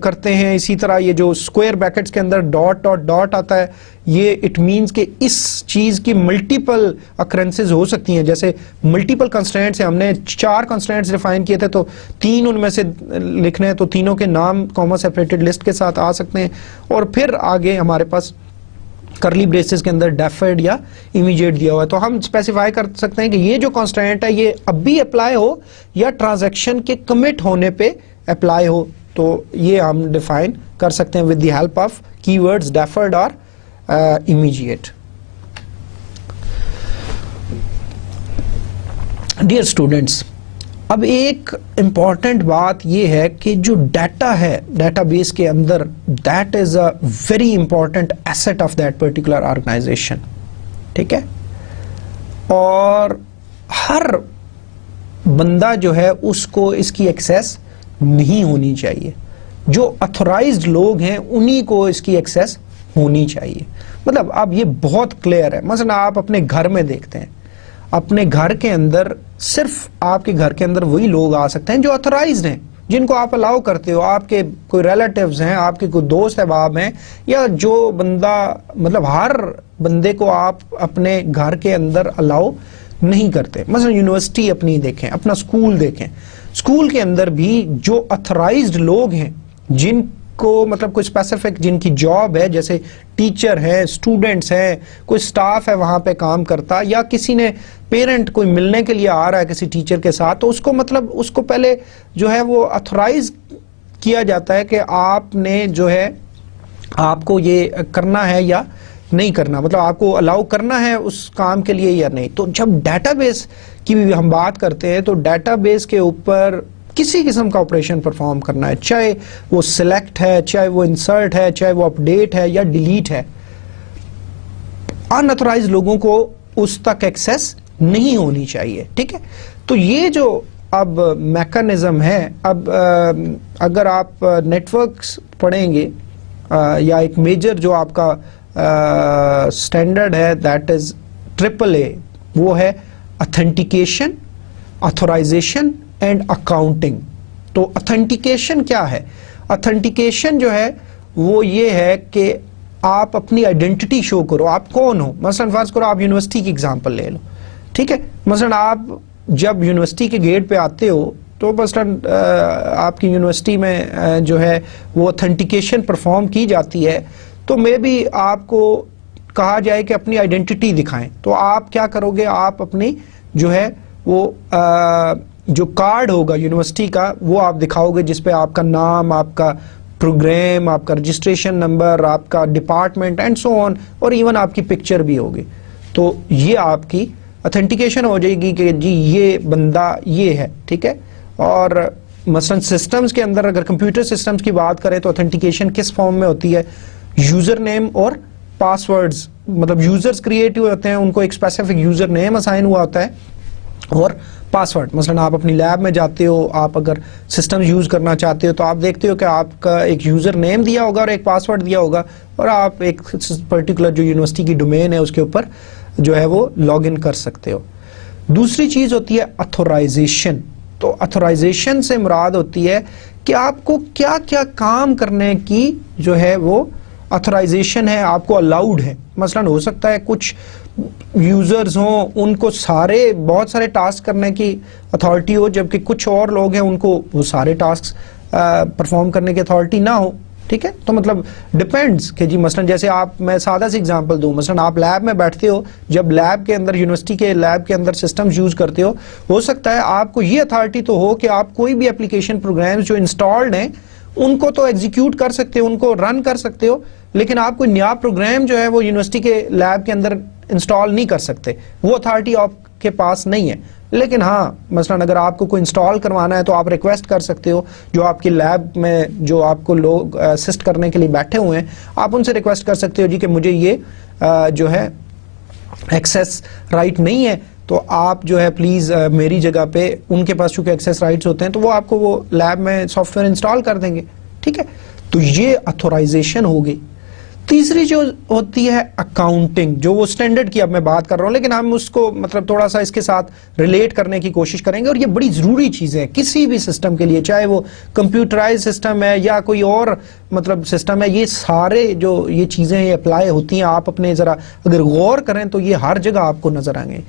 کرتے ہیں. اسی طرح یہ جو اسکوائر بریکٹس کے اندر ڈاٹ ڈاٹ ڈاٹ آتا ہے, یہ اٹ مینس کہ اس چیز کی ملٹیپل اکرنسز ہو سکتی ہیں. جیسے ملٹیپل کنسٹرینٹس ہیں, ہم نے 4 کنسٹرینٹس ڈیفائن کیے تھے تو 3 ان میں سے لکھنے ہیں, تو تینوں کے نام کاما سیپریٹڈ لسٹ کے ساتھ آ سکتے ہیں. اور پھر آگے ہمارے پاس کرلی بریسز کے اندر ڈیفرڈ یا امیجیٹ دیا ہوا ہے, تو ہم اسپیسیفائی کر سکتے ہیں کہ یہ جو کانسٹینٹ ہے یہ اب بھی اپلائی ہو یا ٹرانزیکشن کے کمٹ ہونے پہ اپلائی ہو. تو یہ ہم ڈیفائن کر سکتے ہیں ود دی ہیلپ آف کی ورڈز ڈیفرڈ اور امیجیٹ. ڈیئر اسٹوڈینٹس, اب ایک امپورٹنٹ بات یہ ہے کہ جو ڈیٹا ہے ڈیٹا بیس کے اندر, that is a very important asset of that particular organization. ٹھیک ہے, اور ہر بندہ جو ہے اس کو اس کی ایکسیس نہیں ہونی چاہیے. جو اتھورائزڈ لوگ ہیں انہی کو اس کی ایکسیس ہونی چاہیے. مطلب اب یہ بہت کلیئر ہے. مثلا آپ اپنے گھر میں دیکھتے ہیں, اپنے گھر کے اندر صرف آپ کے گھر کے اندر وہی لوگ آ سکتے ہیں جو اتھورائزڈ ہیں, جن کو آپ الاؤ کرتے ہو. آپ کے کوئی ریلیٹیوز ہیں, آپ کے کوئی دوست احباب ہیں, یا جو بندہ, مطلب ہر بندے کو آپ اپنے گھر کے اندر الاؤ نہیں کرتے. مثلا یونیورسٹی اپنی دیکھیں, اپنا اسکول دیکھیں, اسکول کے اندر بھی جو اتھورائزڈ لوگ ہیں جن کو مطلب کوئی اسپیسیفک جن کی جاب ہے, جیسے ٹیچر ہے, اسٹوڈنٹس ہیں, کوئی سٹاف ہے وہاں پہ کام کرتا, یا کسی نے پیرنٹ کوئی ملنے کے لیے آ رہا ہے کسی ٹیچر کے ساتھ, تو اس کو مطلب اس کو پہلے جو ہے وہ اتھورائز کیا جاتا ہے کہ آپ نے جو ہے آپ کو یہ کرنا ہے یا نہیں کرنا, مطلب آپ کو الاؤ کرنا ہے اس کام کے لیے یا نہیں. تو جب ڈیٹا بیس کی بھی ہم بات کرتے ہیں تو ڈیٹا بیس کے اوپر کسی قسم کا آپریشن پرفارم کرنا ہے, چاہے وہ سلیکٹ ہے, چاہے وہ انسرٹ ہے, چاہے وہ اپڈیٹ ہے یا ڈیلیٹ ہے, ان اتھورائزڈ لوگوں کو اس تک ایکسیس نہیں ہونی چاہیے. ٹھیک ہے, تو یہ جو اب میکانزم ہے, اب اگر آپ نیٹ ورکس پڑھیں گے یا ایک میجر جو آپ کا اسٹینڈرڈ ہے دیٹ از AAA, وہ ہے اتھینٹیکیشن, اتھورائزیشن اینڈ اکاؤنٹنگ. تو اتھینٹیکیشن کیا ہے؟ اتھینٹیکیشن جو ہے وہ یہ ہے کہ آپ اپنی آئیڈینٹی شو کرو, آپ کون ہو. مثلا فرض کرو آپ یونیورسٹی کی اگزامپل لے لو. ٹھیک ہے, مثلا آپ جب یونیورسٹی کے گیٹ پہ آتے ہو تو مثلا آپ کی یونیورسٹی میں جو ہے وہ اتھینٹیکیشن پرفارم کی جاتی ہے, تو مے بی آپ کو کہا جائے کہ اپنی آئیڈینٹی دکھائیں. تو آپ کیا کرو گے, آپ اپنی جو ہے وہ جو کارڈ ہوگا یونیورسٹی کا وہ آپ دکھاؤ گے, جس پہ آپ کا نام, آپ کا پروگرام, آپ کا رجسٹریشن نمبر, آپ کا ڈپارٹمنٹ اینڈ سو آن, اور ایون آپ کی پکچر بھی ہوگی. تو یہ آپ کی اتھینٹیکیشن ہو جائے گی کہ جی یہ بندہ یہ ہے. ٹھیک ہے, اور مثلا سسٹمز کے اندر اگر کمپیوٹر سسٹمز کی بات کریں تو اتھینٹیکیشن کس فارم میں ہوتی ہے؟ یوزر نیم اور پاس ورڈز, مطلب یوزرز کریٹ ہوئے ہوتے ہیں, ان کو ایک اسپیسیفک یوزر نیم اسائن ہوا ہوتا ہے, اور پاس ورڈ. مثلا آپ اپنی لیب میں جاتے ہو, آپ اگر سسٹم یوز کرنا چاہتے ہو تو آپ دیکھتے ہو کہ آپ کا ایک یوزر نیم دیا ہوگا اور ایک پاس ورڈ دیا ہوگا, اور آپ ایک پرٹیکولر جو یونیورسٹی کی ڈومین ہے اس کے اوپر جو ہے وہ لاگ ان کر سکتے ہو. دوسری چیز ہوتی ہے اتھورائزیشن. تو اتھورائزیشن سے مراد ہوتی ہے کہ آپ کو کیا کیا کام کرنے کی جو ہے وہ اتھورائزیشن ہے, آپ کو الاؤڈ ہے. مثلا ہو سکتا ہے کچھ یوزرز ہوں ان کو بہت سارے ٹاسک کرنے کی اتھارٹی ہو, جبکہ کچھ اور لوگ ہیں ان کو وہ سارے ٹاسک پرفارم کرنے کی اتھارٹی نہ ہو. ٹھیک ہے, تو مطلب ڈپینڈز کہ جی مثلا جیسے میں سادہ سی ایگزامپل دوں, مثلا آپ لیب میں بیٹھتے ہو, جب لیب کے اندر یونیورسٹی کے لیب کے اندر سسٹم یوز کرتے ہو سکتا ہے آپ کو یہ اتھارٹی تو ہو کہ آپ کوئی بھی اپلیکیشن پروگرامز جو انسٹالڈ ہیں ان کو تو ایگزیکیوٹ کر سکتے ہو, ان کو رن کر سکتے ہو, لیکن آپ کوئی نیا پروگرام جو ہے وہ یونیورسٹی کے لیب کے اندر انسٹال نہیں کر سکتے. وہ اتھارٹی آپ کے پاس نہیں ہے. لیکن ہاں مثلا اگر آپ کو کوئی انسٹال کروانا ہے تو آپ ریکویسٹ کر سکتے ہو, جو آپ کی لیب میں جو آپ کو لوگ اسسٹ کرنے کے لیے بیٹھے ہوئے ہیں, آپ ان سے ریکویسٹ کر سکتے ہو جی کہ مجھے یہ جو ہے ایکسیس رائٹ نہیں ہے, تو آپ جو ہے پلیز میری جگہ پہ, ان کے پاس چونکہ ایکسیس رائٹس ہوتے ہیں تو وہ آپ کو وہ لیب میں سافٹ ویئر انسٹال کر دیں گے. ٹھیک ہے, تو یہ اتھورائزیشن ہوگی. تیسری جو ہوتی ہے اکاؤنٹنگ، جو وہ اسٹینڈرڈ کی اب میں بات کر رہا ہوں، لیکن ہم اس کو مطلب تھوڑا سا اس کے ساتھ ریلیٹ کرنے کی کوشش کریں گے، اور یہ بڑی ضروری چیزیں ہیں کسی بھی سسٹم کے لیے، چاہے وہ کمپیوٹرائز سسٹم ہے یا کوئی اور مطلب سسٹم ہے، یہ سارے جو یہ چیزیں یہ اپلائی ہوتی ہیں، آپ اپنے ذرا اگر غور کریں تو یہ ہر جگہ آپ کو نظر آئیں گے۔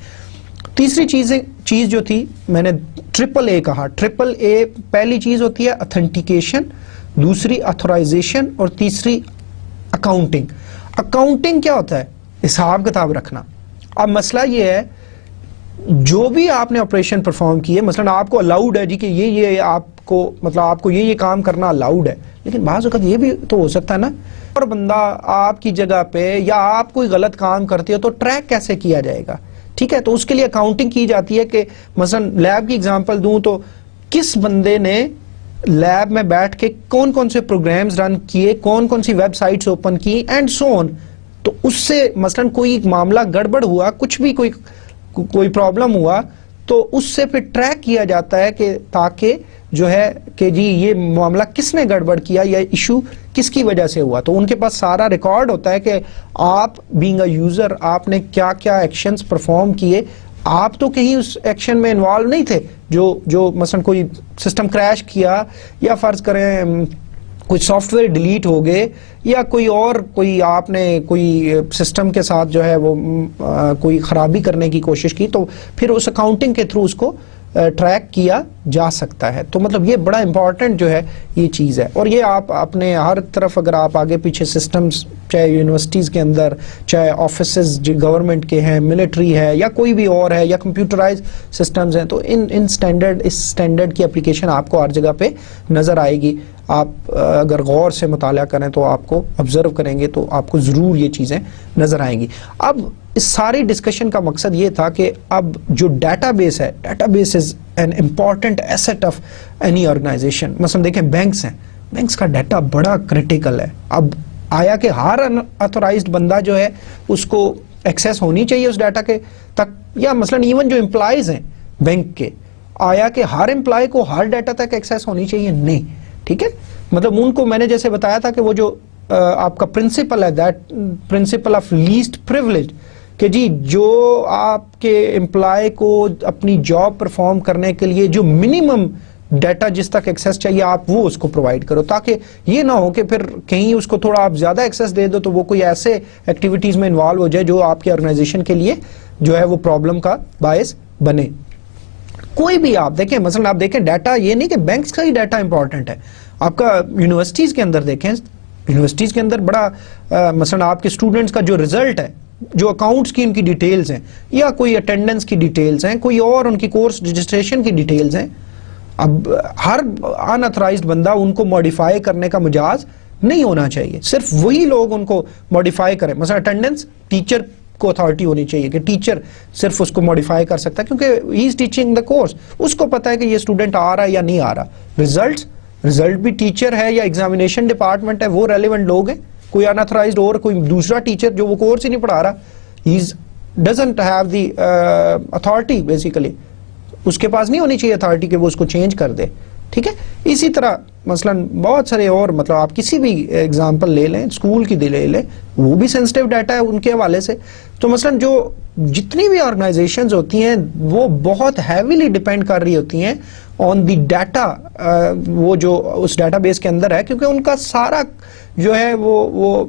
تیسری چیز جو تھی میں نے ٹرپل اے کہا، ٹرپل اے پہلی چیز ہوتی ہے اتھینٹیکیشن، دوسری اتھورائزیشن، اور تیسری اکاؤنٹنگ۔ اکاؤنٹنگ کیا ہوتا ہے؟ حساب کتاب رکھنا۔ اب مسئلہ یہ ہے جو بھی آپ نے آپریشن پرفارم کی ہے، مثلا آپ کو الاؤڈ ہے جی کہ یہ آپ کو مطلب آپ کو یہ کام کرنا الاؤڈ ہے، لیکن بعض اوقات یہ بھی تو ہو سکتا ہے نا اور بندہ آپ کی جگہ پہ یا آپ کوئی غلط کام کرتے ہو تو ٹریک کیسے کیا جائے گا؟ ٹھیک ہے، تو اس کے لیے اکاؤنٹنگ کی جاتی ہے کہ مثلا لیب کی اگزامپل دوں تو کس بندے نے لیب میں بیٹھ کے کون کون سے پروگرامز رن کیے، کون کون سی ویب سائٹس اوپن کی اینڈ سو آن۔ تو اس سے مثلا کوئی معاملہ گڑبڑ ہوا، کچھ بھی کوئی پرابلم ہوا تو اس سے پھر ٹریک کیا جاتا ہے کہ تاکہ جو ہے کہ جی یہ معاملہ کس نے گڑبڑ کیا یا ایشو کس کی وجہ سے ہوا، تو ان کے پاس سارا ریکارڈ ہوتا ہے کہ آپ بینگ اے یوزر آپ نے کیا کیا ایکشنز پرفارم کیے۔ آپ تو کہیں اس ایکشن میں انوالو نہیں تھے، جو مثلا کوئی سسٹم کریش کیا یا فرض کریں کوئی سافٹ ویئر ڈیلیٹ ہو گئے یا کوئی آپ نے کوئی سسٹم کے ساتھ جو ہے وہ کوئی خرابی کرنے کی کوشش کی، تو پھر اس اکاؤنٹنگ کے تھرو اس کو ٹریک کیا جا سکتا ہے۔ تو مطلب یہ بڑا امپورٹنٹ جو ہے یہ چیز ہے، اور یہ آپ اپنے ہر طرف اگر آپ آگے پیچھے سسٹمز چاہے یونیورسٹیز کے اندر، چاہے آفیسز جو گورنمنٹ کے ہیں، ملٹری ہے یا کوئی بھی اور ہے یا کمپیوٹرائز سسٹمز ہیں، تو اس اسٹینڈرڈ کی اپلیکیشن آپ کو ہر جگہ پہ نظر آئے گی۔ آپ اگر غور سے مطالعہ کریں تو آپ کو آبزرو کریں گے تو آپ کو ضرور یہ چیزیں نظر آئیں گی۔ اب اس ساری ڈسکشن کا مقصد یہ تھا کہ اب جو ڈیٹا بیس ہے، database is an important asset of any organization. مثلا دیکھیں بینکس ہیں، بینکس کا ڈیٹا بڑا کریٹیکل ہے۔ اب آیا کہ ہر اتھورائزڈ بندہ جو ہے اس کو ایکسیس ہونی چاہیے اس ڈیٹا کے تک، یا مثلا ایون جو امپلائیز ہیں بینک کے، آیا کہ ہر امپلائی کو ہر ڈیٹا تک ایکسیس ہونی چاہیے؟ نہیں، ٹھیک ہے۔ مطلب ان کو میں نے جیسے بتایا تھا کہ وہ جو آپ کا پرنسپل ہے، that principle of least privilege, کہ جی جو آپ کے امپلائی کو اپنی جاب پرفارم کرنے کے لیے جو منیمم ڈیٹا جس تک ایکسیس چاہیے آپ وہ اس کو پرووائڈ کرو، تاکہ یہ نہ ہو کہ پھر کہیں اس کو تھوڑا آپ زیادہ ایکسیس دے دو تو وہ کوئی ایسے ایکٹیویٹیز میں انوالو ہو جائے جو آپ کی آرگنائزیشن کے لیے جو ہے وہ پرابلم کا باعث بنے۔ کوئی بھی آپ دیکھیں، مثلا آپ دیکھیں ڈیٹا، یہ نہیں کہ بینکس کا ہی ڈیٹا امپورٹنٹ ہے، آپ کا یونیورسٹیز کے اندر دیکھیں، یونیورسٹیز کے اندر بڑا مثلا آپ کے اسٹوڈنٹس کا جو ریزلٹ ہے، جو اکاؤنٹس کی ان کی ڈیٹیلز ہیں یا کوئی اٹینڈنس کی ڈیٹیلز ہیں، کوئی اور ان کی کورس رجسٹریشن کی ڈیٹیلز ہیں، اب ہر ان اتھورائزڈ بندہ ان کو ماڈیفائی کرنے کا مجاز نہیں ہونا چاہیے، صرف وہی لوگ ان کو ماڈیفائی کریں۔ مثلا اٹینڈنس ٹیچر کو اتھارٹی ہونی چاہیے کہ ٹیچر صرف اس کو ماڈیفائی کر سکتا ہے کیونکہ ہی از ٹیچنگ دا کورس، اس کو پتا ہے کہ یہ اسٹوڈنٹ آ رہا ہے یا نہیں آ رہا۔ رزلٹ بھی ٹیچر ہے یا ایگزامینیشن ڈپارٹمنٹ ہے، وہ ریلیونٹ لوگ ہیں، کوئی ان اتھورائزڈ اور کوئی دوسرا ٹیچر جو وہ کورس ہی نہیں پڑھا رہا، he doesn't have the authority, basically اس کے پاس نہیں ہونی چاہیے اتھارٹی کہ وہ اس کو چینج کر دے، ٹھیک ہے۔ اسی طرح مثلا بہت سارے اور مطلب آپ کسی بھی ایگزامپل لے لیں، اسکول کی لے لیں، وہ بھی سینسٹیو ڈیٹا ہے ان کے حوالے سے۔ تو مثلا جو جتنی بھی آرگنائزیشنز ہوتی ہیں وہ بہت ہیویلی ڈیپینڈ کر رہی ہوتی ہیں آن دی ڈیٹا، وہ جو اس ڈیٹا بیس کے اندر ہے، کیونکہ ان کا سارا جو ہے وہ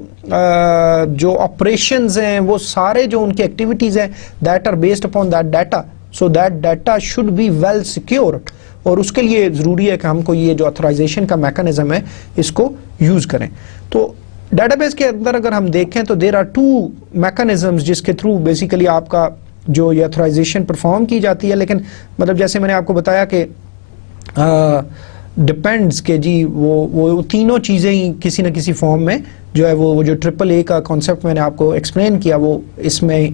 جو آپریشنز ہیں، وہ سارے جو ان کی ایکٹیویٹیز ہیں، that are based upon that data, so that data should be well secured, اور اس کے لیے ضروری ہے کہ ہم کو یہ جو اتھورائزیشن کا میکانزم ہے اس کو یوز کریں۔ تو ڈیٹا بیس کے اندر اگر ہم دیکھیں تو دیر آر ٹو میکانزمز جس کے تھرو بیسیکلی آپ کا جو یہ اتھورائزیشن پرفارم کی جاتی ہے، لیکن مطلب جیسے میں نے آپ کو بتایا کہ ڈپینڈز کہ جی وہ تینوں چیزیں ہی کسی نہ کسی فارم میں جو ہے وہ جو ٹرپل اے کا کانسیپٹ میں نے آپ کو ایکسپلین کیا وہ اس میں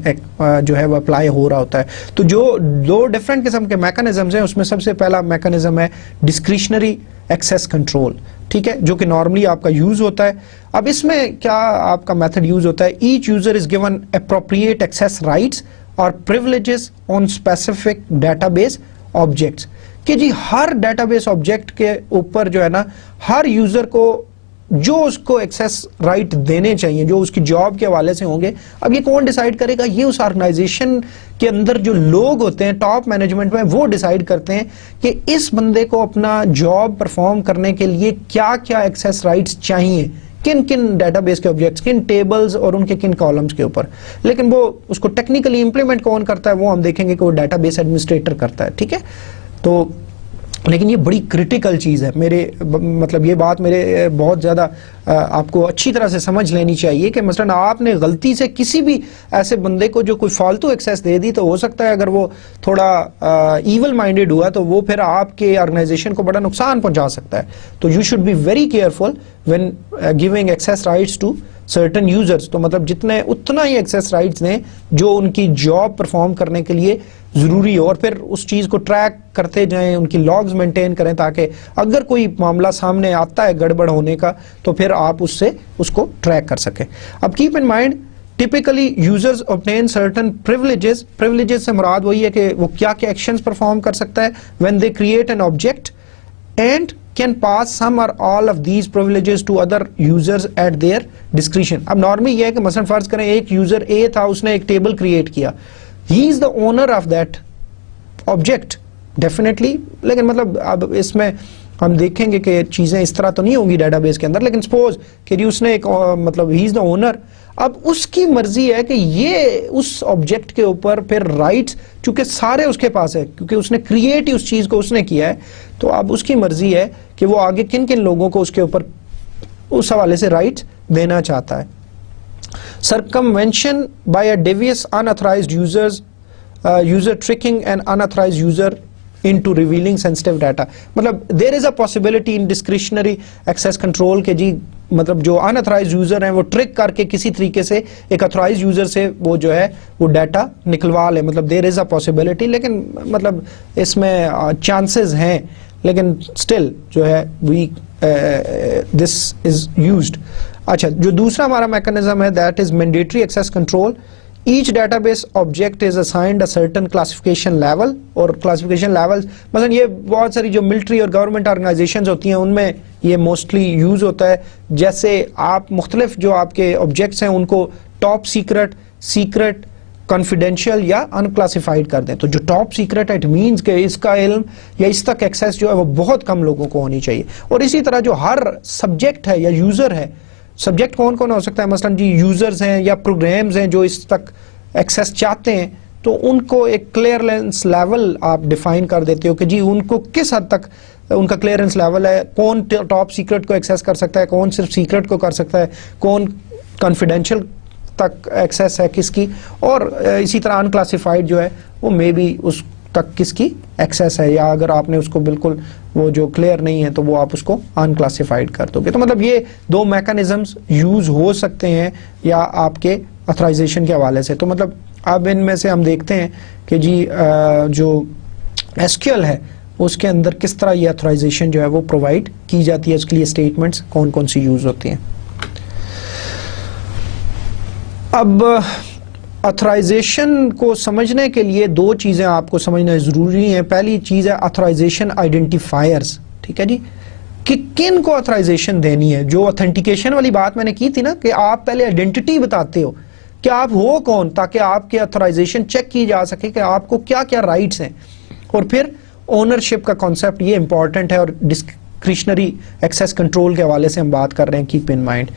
جو ہے وہ اپلائی ہو رہا ہوتا ہے۔ تو جو دو ڈفرینٹ قسم کے میکانزمز ہیں اس میں سب سے پہلا میکانزم ہے ڈسکریشنری ایکسیس کنٹرول، ٹھیک ہے، جو کہ نارملی آپ کا یوز ہوتا ہے۔ اب اس میں کیا آپ کا میتھڈ یوز ہوتا ہے؟ Each user is given appropriate access rights اور privileges on specific database objects, کہ جی ہر ڈیٹا بیس آبجیکٹ کے اوپر جو ہے نا ہر یوزر کو جو اس کو ایکسیس رائٹ دینے چاہیے جو اس کی جاب کے حوالے سے ہوں گے. اب یہ کون ڈیسائیڈ کرے گا؟ یہ اس آرگنائزیشن کے اندر جو لوگ ہوتے ہیں ٹاپ مینجمنٹ میں وہ ڈیسائیڈ کرتے ہیں کہ اس بندے کو اپنا جاب پرفارم کرنے کے لیے کیا کیا ایکسیس رائٹس چاہیے, کن کن ڈیٹا بیس کے آبجیکٹس, کن ٹیبلز اور ان کے کن کالمز کے اوپر. لیکن وہ اس کو ٹیکنیکلی امپلیمنٹ کون کرتا ہے وہ ہم دیکھیں گے کہ وہ ڈیٹا بیس ایڈمنسٹریٹر کرتا ہے. ٹھیک ہے, تو لیکن یہ بڑی کریٹیکل چیز ہے. میرے مطلب یہ بات میرے بہت زیادہ آپ کو اچھی طرح سے سمجھ لینی چاہیے کہ مثلا آپ نے غلطی سے کسی بھی ایسے بندے کو جو کوئی فالتو ایکسیس دے دی تو ہو سکتا ہے اگر وہ تھوڑا ایول مائنڈیڈ ہوا تو وہ پھر آپ کے آرگنائزیشن کو بڑا نقصان پہنچا سکتا ہے. تو you should be very careful when giving access rights to certain users. تو مطلب جتنے اتنا ہی ایکسیس رائٹس دیں جو ان کی جاب پرفارم کرنے کے لیے ضروری ہو, اور پھر اس چیز کو ٹریک کرتے جائیں, ان کی لاگز مینٹین کریں تاکہ اگر کوئی معاملہ سامنے آتا ہے گڑبڑ ہونے کا تو پھر آپ اس سے اس کو ٹریک کر سکیں. اب keep in mind typically users obtain certain privileges. privileges سے مراد وہی ہے کہ وہ کیا کیا ایکشنز پرفارم کر سکتا ہے when they create an object and can pass some or all of these privileges to other users at their discretion. اب نارملی یہ ہے کہ مثلا فرض کریں ایک یوزر A تھا, اس نے ایک ٹیبل کریٹ کیا, he is the owner of that object definitely. لیکن مطلب اب اس میں ہم دیکھیں گے کہ چیزیں اس طرح تو نہیں ہوں گی ڈیٹا بیس کے اندر, لیکن سپوز کہ اس نے ایک مطلب he is the owner, اب اس کی مرضی ہے کہ یہ اس آبجیکٹ کے اوپر پھر رائٹس چونکہ سارے اس کے پاس ہے کیونکہ اس نے کریٹ ہی اس چیز کو اس نے کیا ہے, تو اب اس کی مرضی ہے کہ وہ آگے کن کن لوگوں کو اس کے اوپر اس حوالے سے رائٹس دینا چاہتا ہے. Circumvention by a devious unauthorized users, user tricking an unauthorized user into revealing sensitive data. مطلب there is a possibility in discretionary access control کہ جی مطلب جو unauthorized user ہیں وہ ٹرک کر کے کسی طریقے سے ایک authorized user سے وہ جو ہے وہ ڈیٹا نکلوا لے. مطلب there is a possibility, لیکن مطلب اس میں chances ہیں, لیکن still جو ہے this is used. اچھا, جو دوسرا ہمارا میکانزم ہے that is mandatory access control. Each database object is assigned a certain classification level, اور classification levels مثلا یہ بہت ساری جو ملٹری اور گورنمنٹ آرگنائزیشنز ہوتی ہیں ان میں یہ موسٹلی یوز ہوتا ہے. جیسے آپ مختلف جو آپ کے آبجیکٹس ہیں ان کو ٹاپ سیکرٹ, سیکرٹ, کانفیڈینشیل یا انکلاسیفائڈ کر دیں. تو جو ٹاپ سیکرٹ ہے اٹ مینس کہ اس کا علم یا اس تک ایکسیس جو ہے وہ بہت کم لوگوں کو ہونی چاہیے. اور اسی طرح جو ہر سبجیکٹ ہے یا یوزر ہے, سبجیکٹ کون کون ہو سکتا ہے, مثلا جی یوزرز ہیں یا پروگرامز ہیں جو اس تک ایکسیس چاہتے ہیں, تو ان کو ایک کلیئرنس لیول آپ ڈیفائن کر دیتے ہو کہ جی ان کو کس حد تک ان کا کلیئرنس لیول ہے, کون ٹاپ سیکرٹ کو ایکسیس کر سکتا ہے, کون صرف سیکرٹ کو کر سکتا ہے, کون کانفیڈینشیل تک ایکسیس ہے کس کی, اور اسی طرح انکلاسیفائڈ جو ہے وہ مے بی اس تک کس کی ایکسیس ہے, یا اگر آپ نے اس کو بالکل وہ جو کلیئر نہیں ہے تو وہ آپ اس کو انکلاسیفائڈ کر دو گے. تو مطلب یہ دو میکانزمز یوز ہو سکتے ہیں یا آپ کے اتھرائزیشن کے حوالے سے. تو مطلب اب ان میں سے ہم دیکھتے ہیں کہ جی جو ایس کیو ایل ہے اس کے اندر کس طرح یہ اتھرائزیشن جو ہے وہ پرووائڈ کی جاتی ہے, اس کے لیے اسٹیٹمنٹس کون کون سی یوز ہوتی ہیں. اب اتھرائزیشن کو سمجھنے کے لیے دو چیزیں آپ کو سمجھنا ضروری ہیں. پہلی چیز ہے اتھرائزیشن آئیڈینٹیفائرز. ٹھیک ہے جی, کہ کن کو اتھرائزیشن دینی ہے. جو اتھینٹیکیشن والی بات میں نے کی تھی نا کہ آپ پہلے آئیڈینٹی بتاتے ہو کہ آپ ہو کون, تاکہ آپ کے اتھرائزیشن چیک کی جا سکے کہ آپ کو کیا کیا رائٹس ہیں. اور پھر اونرشپ کا کانسیپٹ یہ امپورٹنٹ ہے, اور ڈسکریشنری ایکسیس کنٹرول کے حوالے سے ہم بات کر رہے ہیں, کیپ ان مائنڈ.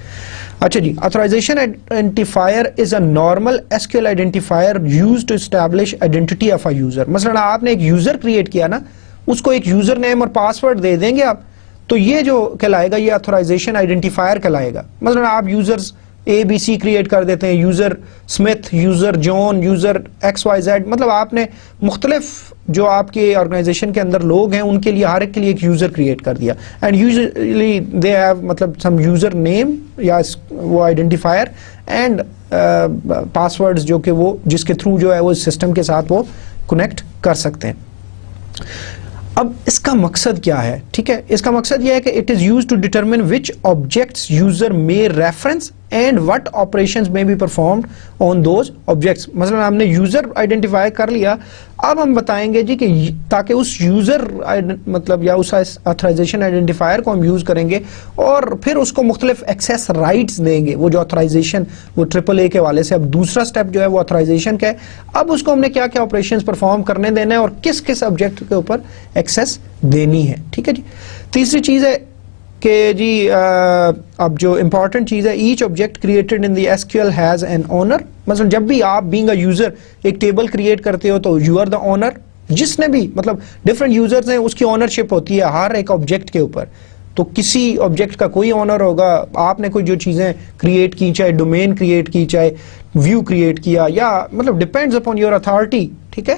اچھا جی, authorization identifier is a normal SQL identifier used to establish identity of a user. مثلا آپ نے ایک یوزر کریٹ کیا نا, اس کو ایک یوزر نیم اور پاسورڈ دے دیں گے آپ, تو یہ جو کہلائے گا یہ authorization identifier کہلائے گا. مثلا آپ یوزرز اے بی سی کریٹ کر دیتے ہیں, یوزر اسمتھ, یوزر جون, یوزر ایکس وائی زیڈ, مطلب آپ نے مختلف جو آپ کے آرگنائزیشن کے اندر لوگ ہیں ان کے لیے ہر ایک کے لیے ایک یوزر کریٹ کر دیا. اینڈ یوزلی دے ہیو مطلب سم یوزر نیم یا وہ آئیڈینٹیفائر اینڈ پاسورڈز جو کہ وہ جس کے تھرو جو ہے وہ سسٹم کے ساتھ وہ کنیکٹ کر سکتے ہیں. اب اس کا مقصد کیا ہے؟ ٹھیک ہے, اس کا مقصد یہ ہے کہ it is used to determine which objects user میں reference and what operations may be performed on those objects. مثلا ہم نے یوزر آئیڈینٹیفائی کر لیا, اب ہم بتائیں گے جی کہ تاکہ اس یوزر مطلب یا اس آتھرائزیشن آئیڈینٹیفائر کو ہم یوز کریں گے اور پھر اس کو مختلف ایکسیس رائٹس دیں گے. وہ جو آتھرائزیشن وہ AAA کے والے سے, اب دوسرا سٹیپ جو ہے وہ آتھرائزیشن کا ہے. اب اس کو ہم نے کیا کیا آپریشنز پرفارم کرنے دینا ہے اور کس کس آبجیکٹ کے اوپر ایکسیس دینی ہے. ٹھیک ہے جی. تیسری چیز ہے کہ جی اب جو امپورٹنٹ چیز ہے, each object created in the SQL has an owner. مثلا جب بھی آپ بینگ اے یوزر ایک ٹیبل کریٹ کرتے ہو تو یو آر دا اونر. جس نے بھی مطلب ڈفرنٹ یوزرز ہیں اس کی اونرشپ ہوتی ہے ہر ایک آبجیکٹ کے اوپر. تو کسی آبجیکٹ کا کوئی اونر ہوگا, آپ نے کوئی جو چیزیں کریٹ کی, چاہے ڈومین کریٹ کی, چاہے ویو کریٹ کیا, یا مطلب ڈپینڈز اپون یور اتھارٹی. ٹھیک ہے,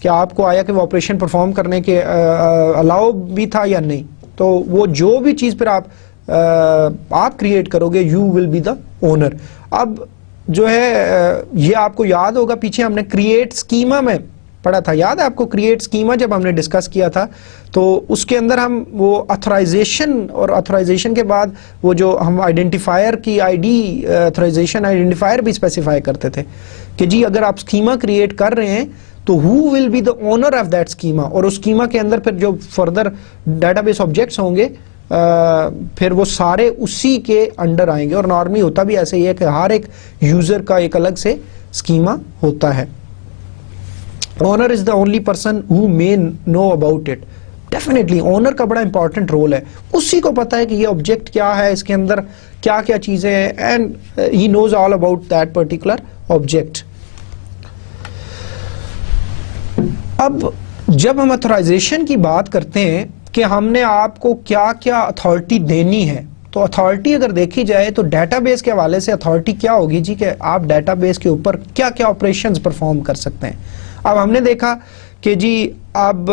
کہ آپ کو آیا کہ وہ آپریشن پرفارم کرنے کے الاؤ بھی تھا یا نہیں. تو وہ جو بھی چیز پھر آپ کریٹ کرو گے, you will be the owner. اب جو ہے یہ آپ کو یاد ہوگا, پیچھے ہم نے کریٹ اسکیما میں پڑھا تھا, یاد ہے آپ کو کریٹ اسکیما جب ہم نے ڈسکس کیا تھا تو اس کے اندر ہم وہ اتھرائزیشن اور اتھرائزیشن کے بعد وہ جو ہم آئیڈینٹیفائر کی آئی ڈی اتھرائزیشن آئیڈینٹیفائر بھی اسپیسیفائی کرتے تھے کہ جی اگر آپ اسکیما کریٹ کر رہے ہیں تو who will be the owner of that schema, اور اس schema کے اندر پھر جو فردر ڈیٹا بیس آبجیکٹس ہوں گے پھر وہ سارے اسی کے انڈر آئیں گے. اور نارملی ہوتا بھی ایسے ہی ہے کہ ہر ایک یوزر کا ایک الگ سے schema ہوتا ہے. Owner is the only person who may know about it. Definitely owner کا بڑا امپورٹنٹ رول ہے, اسی کو پتا ہے کہ یہ آبجیکٹ کیا ہے, اس کے اندر کیا کیا چیزیں ہیں, and he knows all about that particular object. اب جب ہم اتھرائزیشن کی بات کرتے ہیں کہ ہم نے آپ کو کیا کیا اتھارٹی دینی ہے, تو اتھارٹی اگر دیکھی جائے تو ڈیٹا بیس کے حوالے سے اتھارٹی کیا ہوگی جی کہ آپ ڈیٹا بیس کے اوپر کیا کیا آپریشنز پرفارم کر سکتے ہیں. اب ہم نے دیکھا کہ جی اب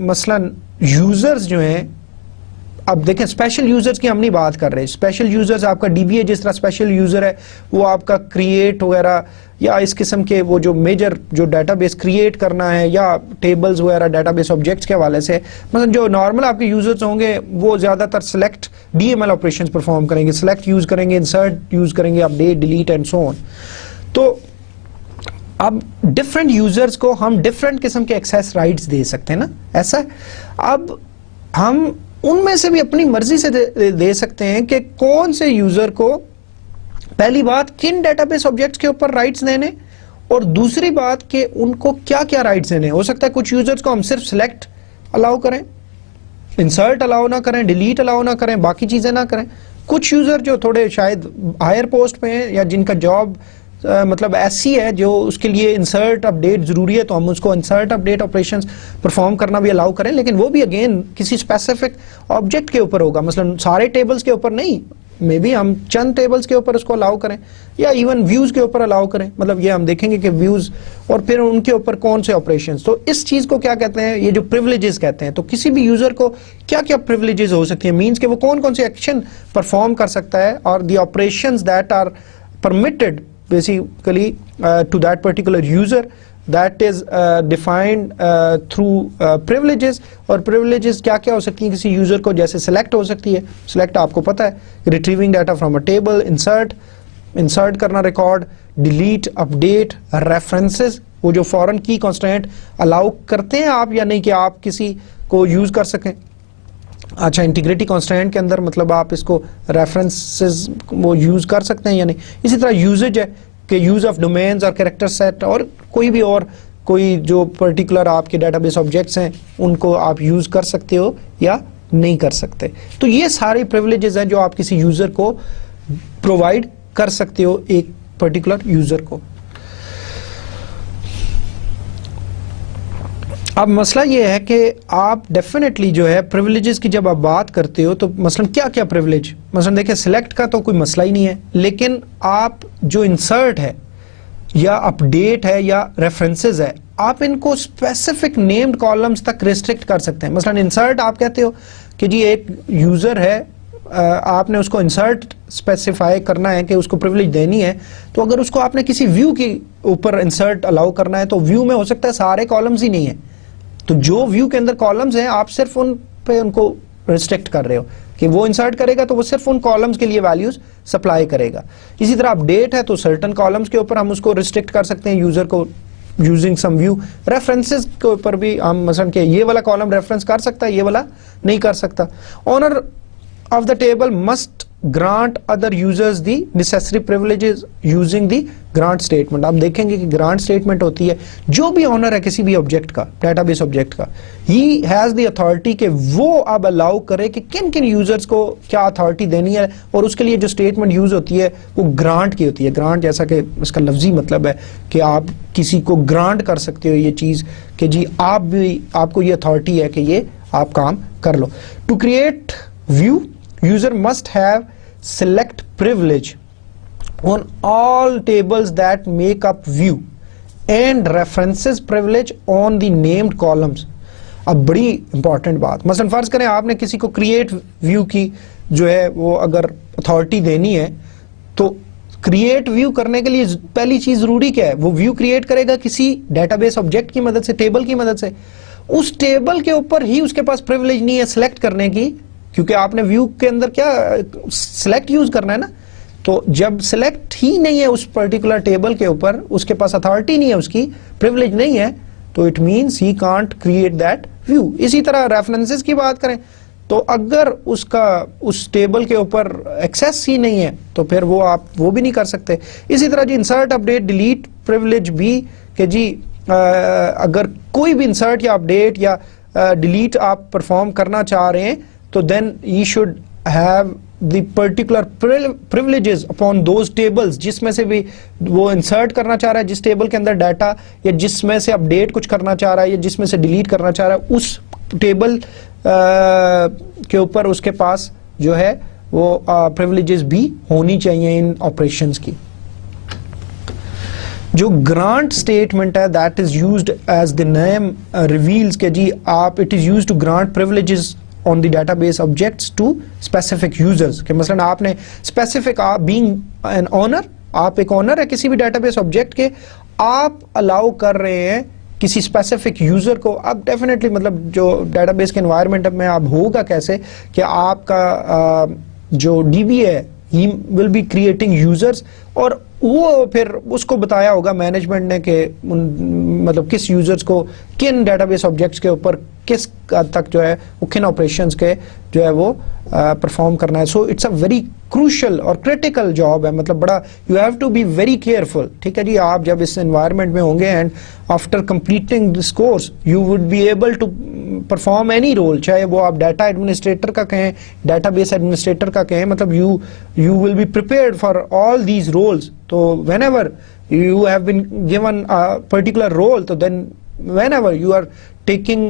مثلا یوزرز جو ہیں, اب دیکھیں اسپیشل یوزرز کی ہم نہیں بات کر رہے. اسپیشل یوزرز آپ کا DBA جس طرح اسپیشل یوزر ہے وہ آپ کا کریٹ وغیرہ یا اس قسم کے وہ جو میجر جو ڈیٹا بیس کریٹ کرنا ہے یا ٹیبلز وغیرہ ڈیٹا بیس آبجیکٹس کے حوالے سے, مثلا جو نارمل آپ کے یوزرز ہوں گے وہ زیادہ تر سلیکٹ DML آپریشنز پرفارم کریں گے, سلیکٹ یوز کریں گے, انسرٹ یوز کریں گے, اپڈیٹ ڈیلیٹ اینڈ سو آن. تو اب ڈفرینٹ یوزرز کو ہم ڈفرینٹ قسم کے ایکسیس رائٹس دے سکتے ہیں نا, ایسا. اب ہم ان میں سے بھی اپنی مرضی سے دے سکتے ہیں کہ کون سے یوزر کو پہلی بات کن ڈیٹا بیس آبجیکٹس کے اوپر رائٹس دینے, اور دوسری بات کہ ان کو کیا کیا رائٹس دینے. ہو سکتا ہے کچھ یوزرز کو ہم صرف سلیکٹ الاؤ کریں, انسرٹ الاؤ نہ کریں, ڈیلیٹ الاؤ نہ کریں, باقی چیزیں نہ کریں. کچھ یوزر جو تھوڑے شاید ہائر پوسٹ پہ ہیں یا جن کا جاب مطلب ایسی ہے جو اس کے لیے انسرٹ اپڈیٹ ضروری ہے, تو ہم اس کو انسرٹ اپڈیٹ آپریشنز پرفارم کرنا بھی الاؤ کریں, لیکن وہ بھی اگین کسی اسپیسیفک آبجیکٹ کے اوپر ہوگا. مثلا سارے ٹیبلز کے اوپر نہیں, مے بی ہم چند ٹیبلز کے اوپر اس کو الاؤ کریں یا ایون ویوز کے اوپر الاؤ کریں. مطلب یہ ہم دیکھیں گے کہ ویوز اور پھر ان کے اوپر کون سے آپریشنز. تو اس چیز کو کیا کہتے ہیں, یہ جو پریولیجز کہتے ہیں. تو کسی بھی یوزر کو کیا کیا پریولیجز ہو سکتی ہیں, مینس کہ وہ کون کون سے ایکشن پرفارم کر سکتا ہے, اور the operations that are permitted basically to that particular user that is defined through privileges. اور privileges کیا کیا ہو سکتی ہیں کسی یوزر کو, جیسے select ہو سکتی ہے. select آپ کو پتہ ہے retrieving data from a table, insert کرنا ریکارڈ, delete, update, references, وہ جو foreign key constraint allow کرتے ہیں آپ یا نہیں کہ آپ کسی کو یوز کر سکیں. اچھا انٹیگریٹی کانسٹینٹ کے اندر مطلب آپ اس کو ریفرنسز وہ یوز کر سکتے ہیں یا نہیں. اسی طرح یوزج ہے کہ یوز آف ڈومینز اور کریکٹر سیٹ اور کوئی بھی اور کوئی جو پرٹیکولر آپ کے ڈیٹا بیس آبجیکٹس ہیں ان کو آپ یوز کر سکتے ہو یا نہیں کر سکتے. تو یہ ساری پریولیجز ہیں جو آپ کسی یوزر کو پرووائڈ کر سکتے ہو ایک پرٹیکولر یوزر کو. اب مسئلہ یہ ہے کہ آپ ڈیفینیٹلی جو ہے پریولیجز کی جب آپ بات کرتے ہو تو مثلا کیا کیا پریولیج, مثلا دیکھیں سلیکٹ کا تو کوئی مسئلہ ہی نہیں ہے, لیکن آپ جو انسرٹ ہے یا اپڈیٹ ہے یا ریفرنسز ہے آپ ان کو اسپیسیفک نیمڈ کالمز تک ریسٹرکٹ کر سکتے ہیں. مثلا انسرٹ آپ کہتے ہو کہ جی ایک یوزر ہے, آپ نے اس کو انسرٹ اسپیسیفائی کرنا ہے کہ اس کو پریولیج دینی ہے, تو اگر اس کو آپ نے کسی ویو کے اوپر انسرٹ الاؤ کرنا ہے تو ویو میں ہو سکتا ہے سارے کالمز ہی نہیں ہیں, تو جو ویو کے اندر کالمز ہیں آپ صرف ان پہ ان کو ریسٹرکٹ کر رہے ہو. کہ وہ انسرٹ کرے گا تو وہ صرف ان کالمز کے لیے ویلیوز سپلائی کرے گا. اسی طرح اپ ڈیٹ ہے تو سرٹن کالمز کے اوپر ہم اس کو ریسٹرکٹ کر سکتے ہیں یوزر کو یوزنگ سم ویو. ریفرنسز کے اوپر بھی ہم مثلا کہ یہ والا کالم ریفرنس کر سکتا ہے, یہ والا نہیں کر سکتا. Owner of the table must grant other users the necessary privileges using the grant statement. آپ دیکھیں گے کہ grant statement ہوتی ہے, جو بھی اونر ہے کسی بھی آبجیکٹ کا, ڈیٹا بیس آبجیکٹ کا, he has the authority کہ وہ اب الاؤ کرے کہ کن کن یوزرز کو کیا اتھارٹی دینی ہے, اور اس کے لیے جو اسٹیٹمنٹ یوز ہوتی ہے وہ گرانٹ کی ہوتی ہے. گرانٹ جیسا کہ اس کا لفظی مطلب ہے کہ آپ کسی کو گرانٹ کر سکتے ہو یہ چیز کہ جی آپ کو یہ اتھارٹی ہے کہ یہ آپ کام کر لو. To create view user must have select privilege on all tables that make up view and references privilege on the named columns. اب بڑی امپورٹنٹ بات, مثلا فرض کریں آپ نے کسی کو کریٹ ویو کی جو ہے وہ اگر اتھارٹی دینی ہے, تو کریٹ ویو کرنے کے لیے پہلی چیز ضروری کیا ہے, وہ ویو کریٹ کرے گا کسی ڈیٹا بیس آبجیکٹ کی مدد سے, ٹیبل کی مدد سے. اس ٹیبل کے اوپر ہی اس کے پاس پریولیج نہیں ہے سلیکٹ کرنے کی, کیونکہ آپ نے ویو کے اندر کیا سلیکٹ یوز کرنا ہے نا. تو جب سلیکٹ ہی نہیں ہے اس پرٹیکولر ٹیبل کے اوپر, اس کے پاس اتھارٹی نہیں ہے, اس کی پریولیج نہیں ہے, تو it means he can't create that view. اسی طرح ریفرنسز کی بات کریں تو اگر اس کا اس ٹیبل کے اوپر ایکسیس ہی نہیں ہے تو پھر وہ آپ وہ بھی نہیں کر سکتے. اسی طرح جی انسرٹ اپڈیٹ ڈیلیٹ پریولیج بھی, کہ جی اگر کوئی بھی انسرٹ یا اپڈیٹ یا ڈیلیٹ آپ پرفارم کرنا چاہ رہے ہیں تو then you should have the particular privileges upon those tables, جس میں سے بھی وہ انسرٹ کرنا چاہ رہا ہے جس ٹیبل کے اندر ڈیٹا, یا جس میں سے اپڈیٹ کچھ کرنا چاہ رہا ہے, یا جس میں سے ڈیلیٹ کرنا چاہ رہا ہے, اس ٹیبل کے اوپر اس کے پاس جو ہے وہ privileges بھی ہونی چاہیے ان آپریشنز کی. جو گرانٹ اسٹیٹمنٹ ہے that is used as the name reveals کہ جی آپ it is used to grant privileges on the database objects to specific users. کہ مثلا آپ نے specific آپ being an owner, آپ ایک اونر ہے کسی بھی ڈیٹا بیس آبجیکٹ کے, آپ الاؤ کر رہے ہیں کسی اسپیسیفک یوزر کو. اب ڈیفینیٹلی مطلب جو ڈیٹا بیس کے انوائرمنٹ میں اب ہوگا کیسے کہ آپ کا جو ڈی بی ہے he will be creating users, اور وہ پھر اس کو بتایا ہوگا مینجمنٹ نے کہ مطلب کس یوزرز کو کن ڈیٹا بیس آبجیکٹس کے اوپر کس حد تک جو ہے وہ کن آپریشنز کے جو ہے وہ پرفارم کرنا ہے. So it's a very crucial اور کریٹیکل جاب ہے, مطلب بڑا you have to be very careful. ٹھیک ہے جی, آپ جب اس انوائرمنٹ میں ہوں گے and after completing this course you would be able to perform any role, چاہے وہ آپ ڈیٹا ایڈمنسٹریٹر کا کہیں, ڈیٹا بیس ایڈمنسٹریٹر کا کہیں, مطلب you will be prepared for all these roles. تو whenever you have been given particular role, تو then whenever you are taking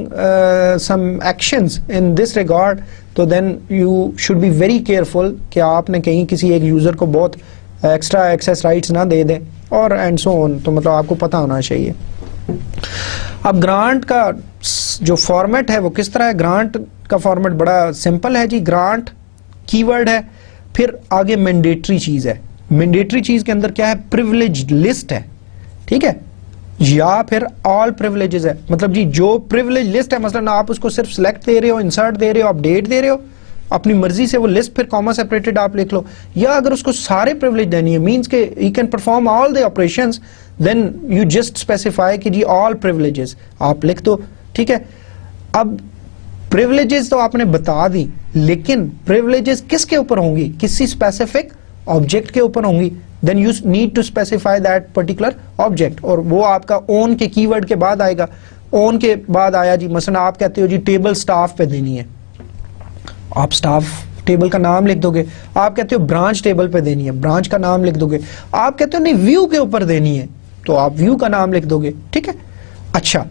some actions in this regard, تو then you should be very careful کہ آپ نے کہیں کسی ایک user کو بہت ایکسٹرا ایکسیس رائٹس نہ دے دیں, اور اینڈ سو آن. تو مطلب آپ کو پتہ ہونا چاہیے. اب گرانٹ کا جو فارمیٹ ہے وہ کس طرح ہے. گرانٹ کا فارمیٹ بڑا سمپل ہے جی. گرانٹ کی ورڈ ہے, پھر آگے مینڈیٹری چیز ہے. مینڈیٹری چیز کے اندر کیا ہے, پریولیج لسٹ ہے. ٹھیک ہے, یا پھر آل پریولیجز ہے. مطلب جی جو پریولیج لسٹ ہے, مثلا آپ اس کو صرف سلیکٹ دے رہے ہو, انسرٹ دے رہے ہو, اپڈیٹ دے رہے ہو, اپنی مرضی سے وہ لسٹ پھر کاما سیپریٹڈ آپ لکھ لو, یا اگر اس کو سارے پریولیج دینی ہے مینس کہ he can perform all the operations, then you just specify کہ جی آل پریولیجز آپ لکھ دو. ٹھیک ہے, اب پریولیجز تو آپ نے بتا دی, لیکن پریولیجز کس کے اوپر ہوں گی, کسی اسپیسیفک آبجیکٹ کے اوپر ہوں گی. then you need to specify that particular object, اور وہ آپ کا own کے کی ورڈ کے بعد آئے گا. own کے بعد آیا جی, مثلا آپ کہتے ہو جی ٹیبل سٹاف پہ دینی ہے, آپ سٹاف ٹیبل کا نام لکھ دو گے. آپ کہتے ہو برانچ ٹیبل پہ دینی ہے, برانچ کا نام لکھ دو گے. آپ کہتے ہو نہیں ویو کے اوپر دینی ہے, تو آپ ویو کا نام لکھ دو گے. ٹھیک ہے, اچھا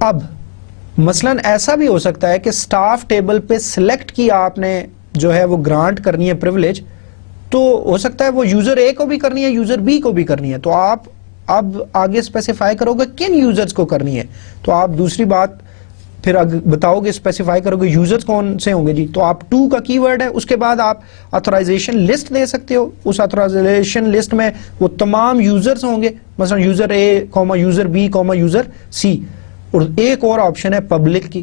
اب مثلا ایسا بھی ہو سکتا ہے کہ سٹاف ٹیبل پہ سلیکٹ کی آپ نے جو ہے وہ گرانٹ کرنی ہے پریولیج, تو ہو سکتا ہے وہ یوزر اے کو بھی کرنی ہے, یوزر بی کو بھی کرنی ہے. تو آپ اب آگے اسپیسیفائی کرو گے کن یوزرز کو کرنی ہے, تو آپ دوسری بات پھر بتاؤ گے, اسپیسیفائی کرو گے یوزرز کون سے ہوں گے جی. تو آپ 2 کا کی ورڈ ہے, اس کے بعد آپ آتھورائزیشن لسٹ دے سکتے ہو. اس آتھورائزیشن لسٹ میں وہ تمام یوزرز ہوں گے, مثلا یوزر اے, یوزر بی, یوزر سی. اور ایک اور آپشن ہے پبلک کی.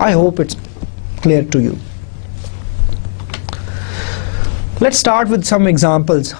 I hope it's clear to you. Let's start with some examples.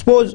Suppose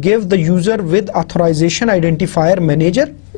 give the user with authorization identifier manager,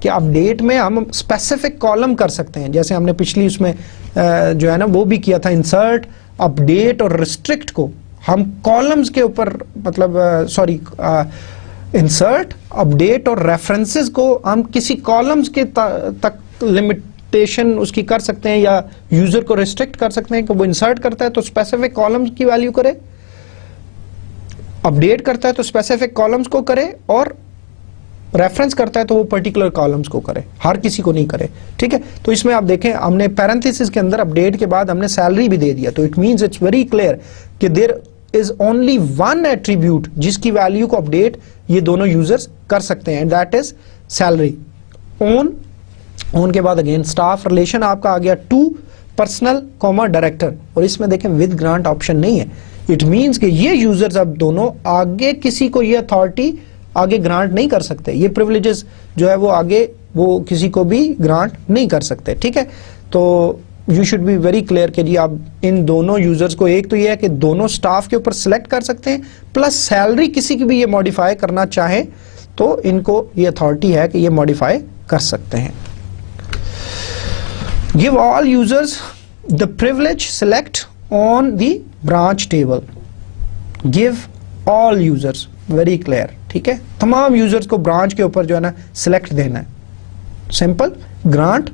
کہ اپڈیٹ میں ہم اسپیسیفک کالم کر سکتے ہیں, جیسے ہم نے پچھلی اس میں جو ہے نا وہ بھی کیا تھا, انسرٹ, اپڈیٹ اور ریسٹرکٹ کو ہم کالمز کے اوپر مطلب انسرٹ, اپڈیٹ اور ریفرنسز کو ہم کسی کالمز کے تک لمیٹیشن اس کی کر سکتے ہیں, یا یوزر کو ریسٹرکٹ کر سکتے ہیں کہ وہ انسرٹ کرتا ہے تو اسپیسیفک کالمز کی ویلیو کرے, اپڈیٹ کرتا ہے تو اسپیسیفک کالمز کو کرے, اور ریفرنس کرتا ہے تو وہ پرٹیکولر کالمز کو کرے, ہر کسی کو نہیں کرے. ٹھیک ہے, تو اس میں آپ دیکھیں ہم نے پیرنتھیسس کے اندر اپڈیٹ کے بعد ہم نے سیلری بھی دے دیا, تو it means it's very clear کہ there is only one attribute جس کی ویلیو کو اپڈیٹ یہ دونوں یوزرز کر سکتے ہیں, دیٹ از سیلری. اون کے بعد اگین اسٹاف ریلیشن آپ کا آ گیا ٹو پرسنل کوما ڈائریکٹر, اور اس میں دیکھیں ود گرانٹ آپشن نہیں ہے. اٹ مینس کہ یہ یوزرز اب دونوں آگے کسی کو یہ اتھارٹی آگے گرانٹ نہیں کر سکتے, یہ پریویلیجز جو ہے وہ آگے وہ کسی کو بھی گرانٹ نہیں کر سکتے. ٹھیک ہے, تو you should be very clear کہ جی آپ ان دونوں یوزرز کو, ایک تو یہ ہے کہ دونوں سٹاف کے اوپر سلیکٹ کر سکتے ہیں, پلس سیلری کسی کی بھی یہ ماڈیفائی کرنا چاہیں تو ان کو یہ اتھارٹی ہے کہ یہ ماڈیفائی کر سکتے ہیں. Give all users the privilege select on the branch table. Give all users, very clear. ٹھیک ہے, تمام یوزرز کو برانچ کے اوپر جو ہے نا سلیکٹ دینا ہے. Simple, grant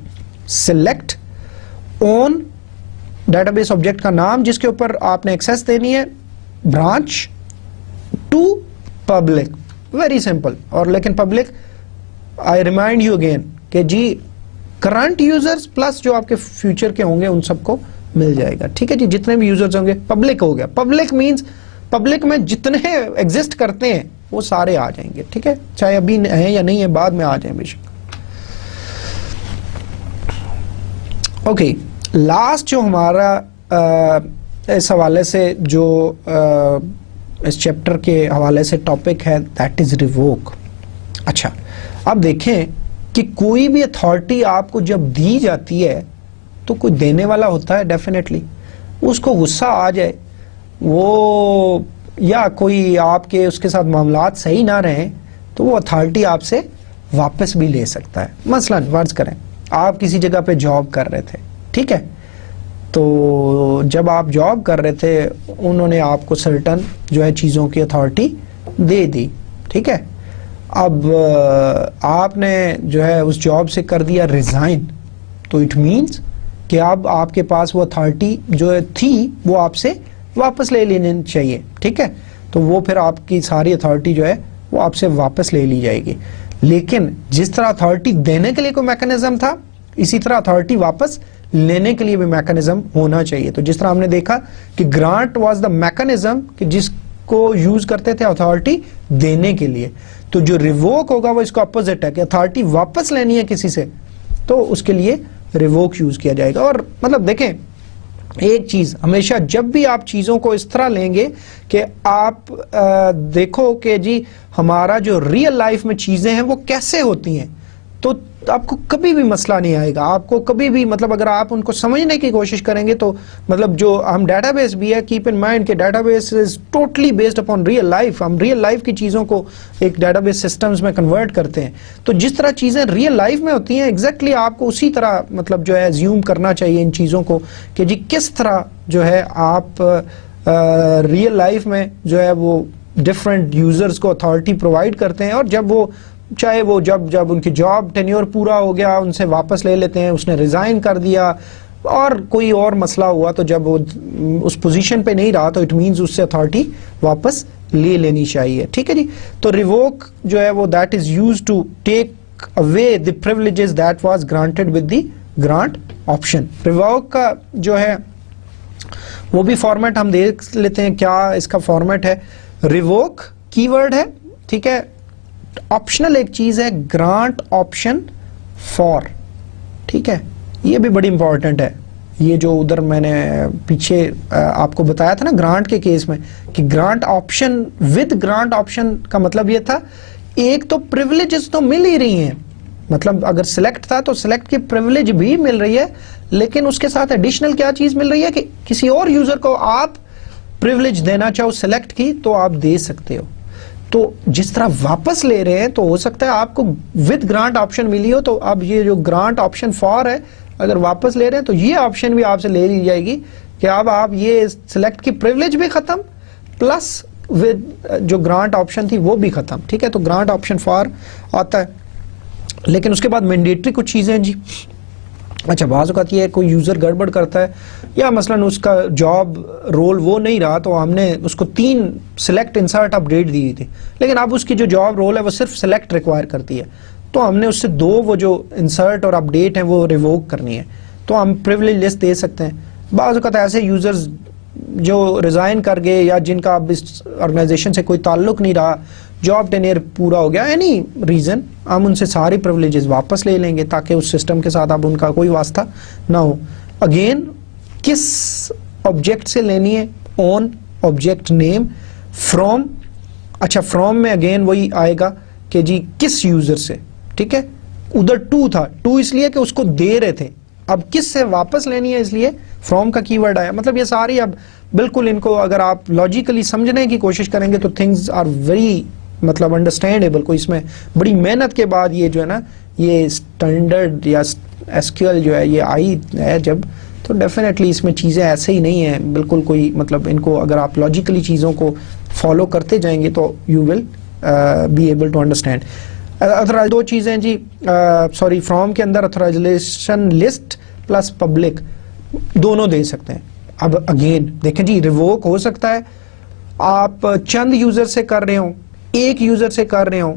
select own data base object کا نام جس کے اوپر آپ نے ایکسیس دینی ہے, branch to public, very simple. اور لیکن public I remind you again کہ جی کرنٹ یوزرز پلس جو آپ کے فیوچر کے ہوں گے ان سب کو مل جائے گا. ٹھیک ہے جی, جتنے بھی یوزرز ہوں گے پبلک ہو گیا. پبلک مینز پبلک میں جتنے ایگزسٹ کرتے ہیں وہ سارے آ جائیں گے. ٹھیک ہے, چاہے ابھی ہیں یا نہیں ہے, بعد میں آ جائیں بے شک. اوکے, لاسٹ جو ہمارا اس حوالے سے جو اس چیپٹر کے حوالے سے ٹاپک ہے دیٹ از ریووک. اچھا, اب دیکھیں کہ کوئی بھی اتھارٹی آپ کو جب دی جاتی ہے تو کوئی دینے والا ہوتا ہے ڈیفینیٹلی, اس کو غصہ آ جائے وہ, یا کوئی آپ کے اس کے ساتھ معاملات صحیح نہ رہیں تو وہ اتھارٹی آپ سے واپس بھی لے سکتا ہے. مثلا فرض کریں آپ کسی جگہ پہ جاب کر رہے تھے, ٹھیک ہے, تو جب آپ جاب کر رہے تھے انہوں نے آپ کو سرٹن جو ہے چیزوں کی اتھارٹی دے دی. ٹھیک ہے, اب آپ نے جو ہے اس جاب سے کر دیا ریزائن, تو اٹ مینس کہ اب آپ کے پاس وہ اتھارٹی جو تھی وہ آپ سے واپس لے لینی چاہیے. ٹھیک ہے, تو وہ پھر آپ کی ساری اتھارٹی جو ہے وہ آپ سے واپس لے لی جائے گی. لیکن جس طرح اتھارٹی دینے کے لیے کوئی میکانزم تھا, اسی طرح اتھارٹی واپس لینے کے لیے بھی میکانزم ہونا چاہیے. تو جس طرح ہم نے دیکھا کہ گرانٹ واز دا میکانزم کہ جس کو یوز کرتے تھے اتھارٹی دینے کے لیے, تو جو ریووک ہوگا وہ اس کا اپوزٹ ہے کہ اتھارٹی واپس لینی ہے کسی سے تو اس کے لیے ریووک یوز کیا جائے گا. اور مطلب دیکھیں ایک چیز ہمیشہ جب بھی آپ چیزوں کو اس طرح لیں گے کہ آپ دیکھو کہ جی ہمارا جو ریئل لائف میں چیزیں ہیں وہ کیسے ہوتی ہیں, تو آپ کو کبھی بھی مسئلہ نہیں آئے گا. آپ کو کبھی بھی مطلب اگر آپ ان کو سمجھنے کی کوشش کریں گے تو مطلب جو ہم ڈیٹا بیس بھی ہے, کیپ ان مائنڈ کہ data base is totally based upon real life. ہم ریئل لائف کی چیزوں کو ایک ڈیٹا بیس سسٹمز میں کنورٹ کرتے ہیں, تو جس طرح چیزیں ریئل لائف میں ہوتی ہیں ایگزیکٹلی آپ کو اسی طرح مطلب جو ہے زیوم کرنا چاہیے ان چیزوں کو کہ جی کس طرح جو ہے آپ ریئل لائف میں جو ہے وہ ڈفرینٹ یوزرز کو اتھارٹی پرووائڈ کرتے ہیں, اور جب وہ چاہے وہ جب ان کی جاب ٹینیور پورا ہو گیا ان سے واپس لے لیتے ہیں, اس نے ریزائن کر دیا اور کوئی اور مسئلہ ہوا تو جب وہ اس پوزیشن پہ نہیں رہا تو اٹ مینز اس سے اتھارٹی واپس لے لینی چاہیے. ٹھیک ہے جی, تو ریووک جو ہے وہ that is used to take away the privileges that was granted with the grant option. Revoke کا جو ہے وہ بھی فارمیٹ ہم دیکھ لیتے ہیں, کیا اس کا فارمیٹ ہے. ریووک کی ورڈ ہے, ٹھیک ہے, آپشنل ایک چیز ہے گرانٹ آپشن فار. ٹھیک ہے, یہ بھی بڑی امپورٹنٹ ہے. یہ جو ادھر میں نے پیچھے آپ کو بتایا تھا نا گرانٹ کے کیس میں کہ grant option with grant option کا مطلب یہ تھا ایک تو پریولیجز تو مل ہی رہی ہیں, مطلب اگر سلیکٹ تھا تو سلیکٹ کی پریولیج بھی مل رہی ہے, لیکن اس کے ساتھ ایڈیشنل کیا چیز مل رہی ہے کہ کسی اور یوزر کو آپ پریولیج دینا چاہو سلیکٹ کی تو آپ دے سکتے ہو. تو جس طرح واپس لے رہے ہیں تو ہو سکتا ہے آپ کو ود گرانٹ آپشن ملی ہو, تو اب یہ جو گرانٹ آپشن فار ہے اگر واپس لے رہے ہیں تو یہ آپشن بھی آپ سے لے لی جائے گی کہ اب آپ یہ سلیکٹ کی پریولیج بھی ختم پلس ود جو گرانٹ آپشن تھی وہ بھی ختم. ٹھیک ہے, تو گرانٹ آپشن فار آتا ہے. لیکن اس کے بعد مینڈیٹری کچھ چیزیں ہیں جی. اچھا, بعض اوقات یہ ہے کوئی یوزر گڑبڑ کرتا ہے یا مثلا اس کا جاب رول وہ نہیں رہا, تو ہم نے اس کو 3 سلیکٹ انسرٹ اپ ڈیٹ دی تھی, لیکن اب اس کی جو جاب رول ہے وہ صرف سلیکٹ ریکوائر کرتی ہے, تو ہم نے اس سے 2 وہ جو انسرٹ اور اپ ڈیٹ ہیں وہ ریووک کرنی ہے, تو ہم پریویلیج لسٹ دے سکتے ہیں. بعض اوقات ایسے یوزرز جو ریزائن کر گئے یا جن کا اب اس آرگنائزیشن سے کوئی تعلق نہیں رہا, جاب ٹینیئر پورا ہو گیا, اینی ریزن, ہم ان سے ساری پریولیجز واپس لے لیں گے تاکہ اس سسٹم کے ساتھ اب ان کا کوئی واسطہ نہ ہو. اگین کس آبجیکٹ سے لینی ہے؟ اون آبجیکٹ نیم فرام. اچھا, فرام میں اگین وہی آئے گا کہ جی کس یوزر سے. ٹھیک ہے, ادھر 2 تھا, 2 اس لیے کہ اس کو دے رہے تھے, اب کس سے واپس لینی ہے اس لیے فرام کا کی ورڈ آیا. مطلب یہ ساری اب بالکل ان کو اگر آپ لاجیکلی سمجھنے کی کوشش کریں گے تو تھنگز آر ویری مطلب انڈرسٹینڈیبل. کوئی اس میں بڑی محنت کے بعد یہ جو ہے نا یہ اسٹینڈرڈ یا ایس کیو ایل جو ہے یہ آئی ہے جب, تو ڈیفینیٹلی اس میں چیزیں ایسے ہی نہیں ہیں بالکل کوئی مطلب ان کو اگر آپ لاجیکلی چیزوں کو فالو کرتے جائیں گے تو you will be able to understand. 2 چیزیں جی, سوری, فرام کے اندر اتھرائزیشن لسٹ پلس پبلک دونوں دے سکتے ہیں. اب اگین دیکھیں جی, ریووک ہو سکتا ہے آپ چند یوزر سے کر رہے ہوں, 1 یوزر سے کر رہے ہوں,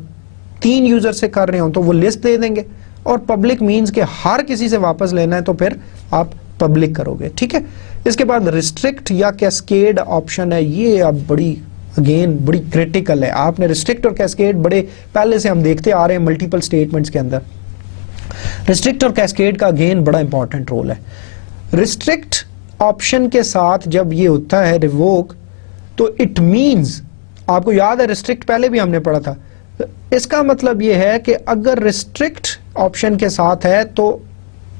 3 یوزر سے کر رہے ہوں, تو وہ لسٹ دے دیں گے. اور پبلک مینز کہ ہر کسی سے واپس لینا ہے تو پھر آپ پبلک کرو گے. ٹھیک ہے, اس کے بعد ریسٹرکٹ یا کیسکیڈ آپشن ہے, یہ اب بڑی اگین بڑی کریٹیکل ہے. آپ نے ریسٹرکٹ اور کیسکیڈ بڑے پہلے سے ہم دیکھتے آ رہے ہیں ملٹیپل سٹیٹمنٹس کے اندر. ریسٹرکٹ اور کیسکیڈ کا اگین بڑا امپورٹنٹ رول ہے. ریسٹرکٹ آپشن کے ساتھ جب یہ ہوتا ہے ریووک, تو اٹ مینز, آپ کو یاد ہے ریسٹرکٹ پہلے بھی ہم نے پڑھا تھا, اس کا مطلب یہ ہے کہ اگر ریسٹرکٹ آپشن کے ساتھ ہے تو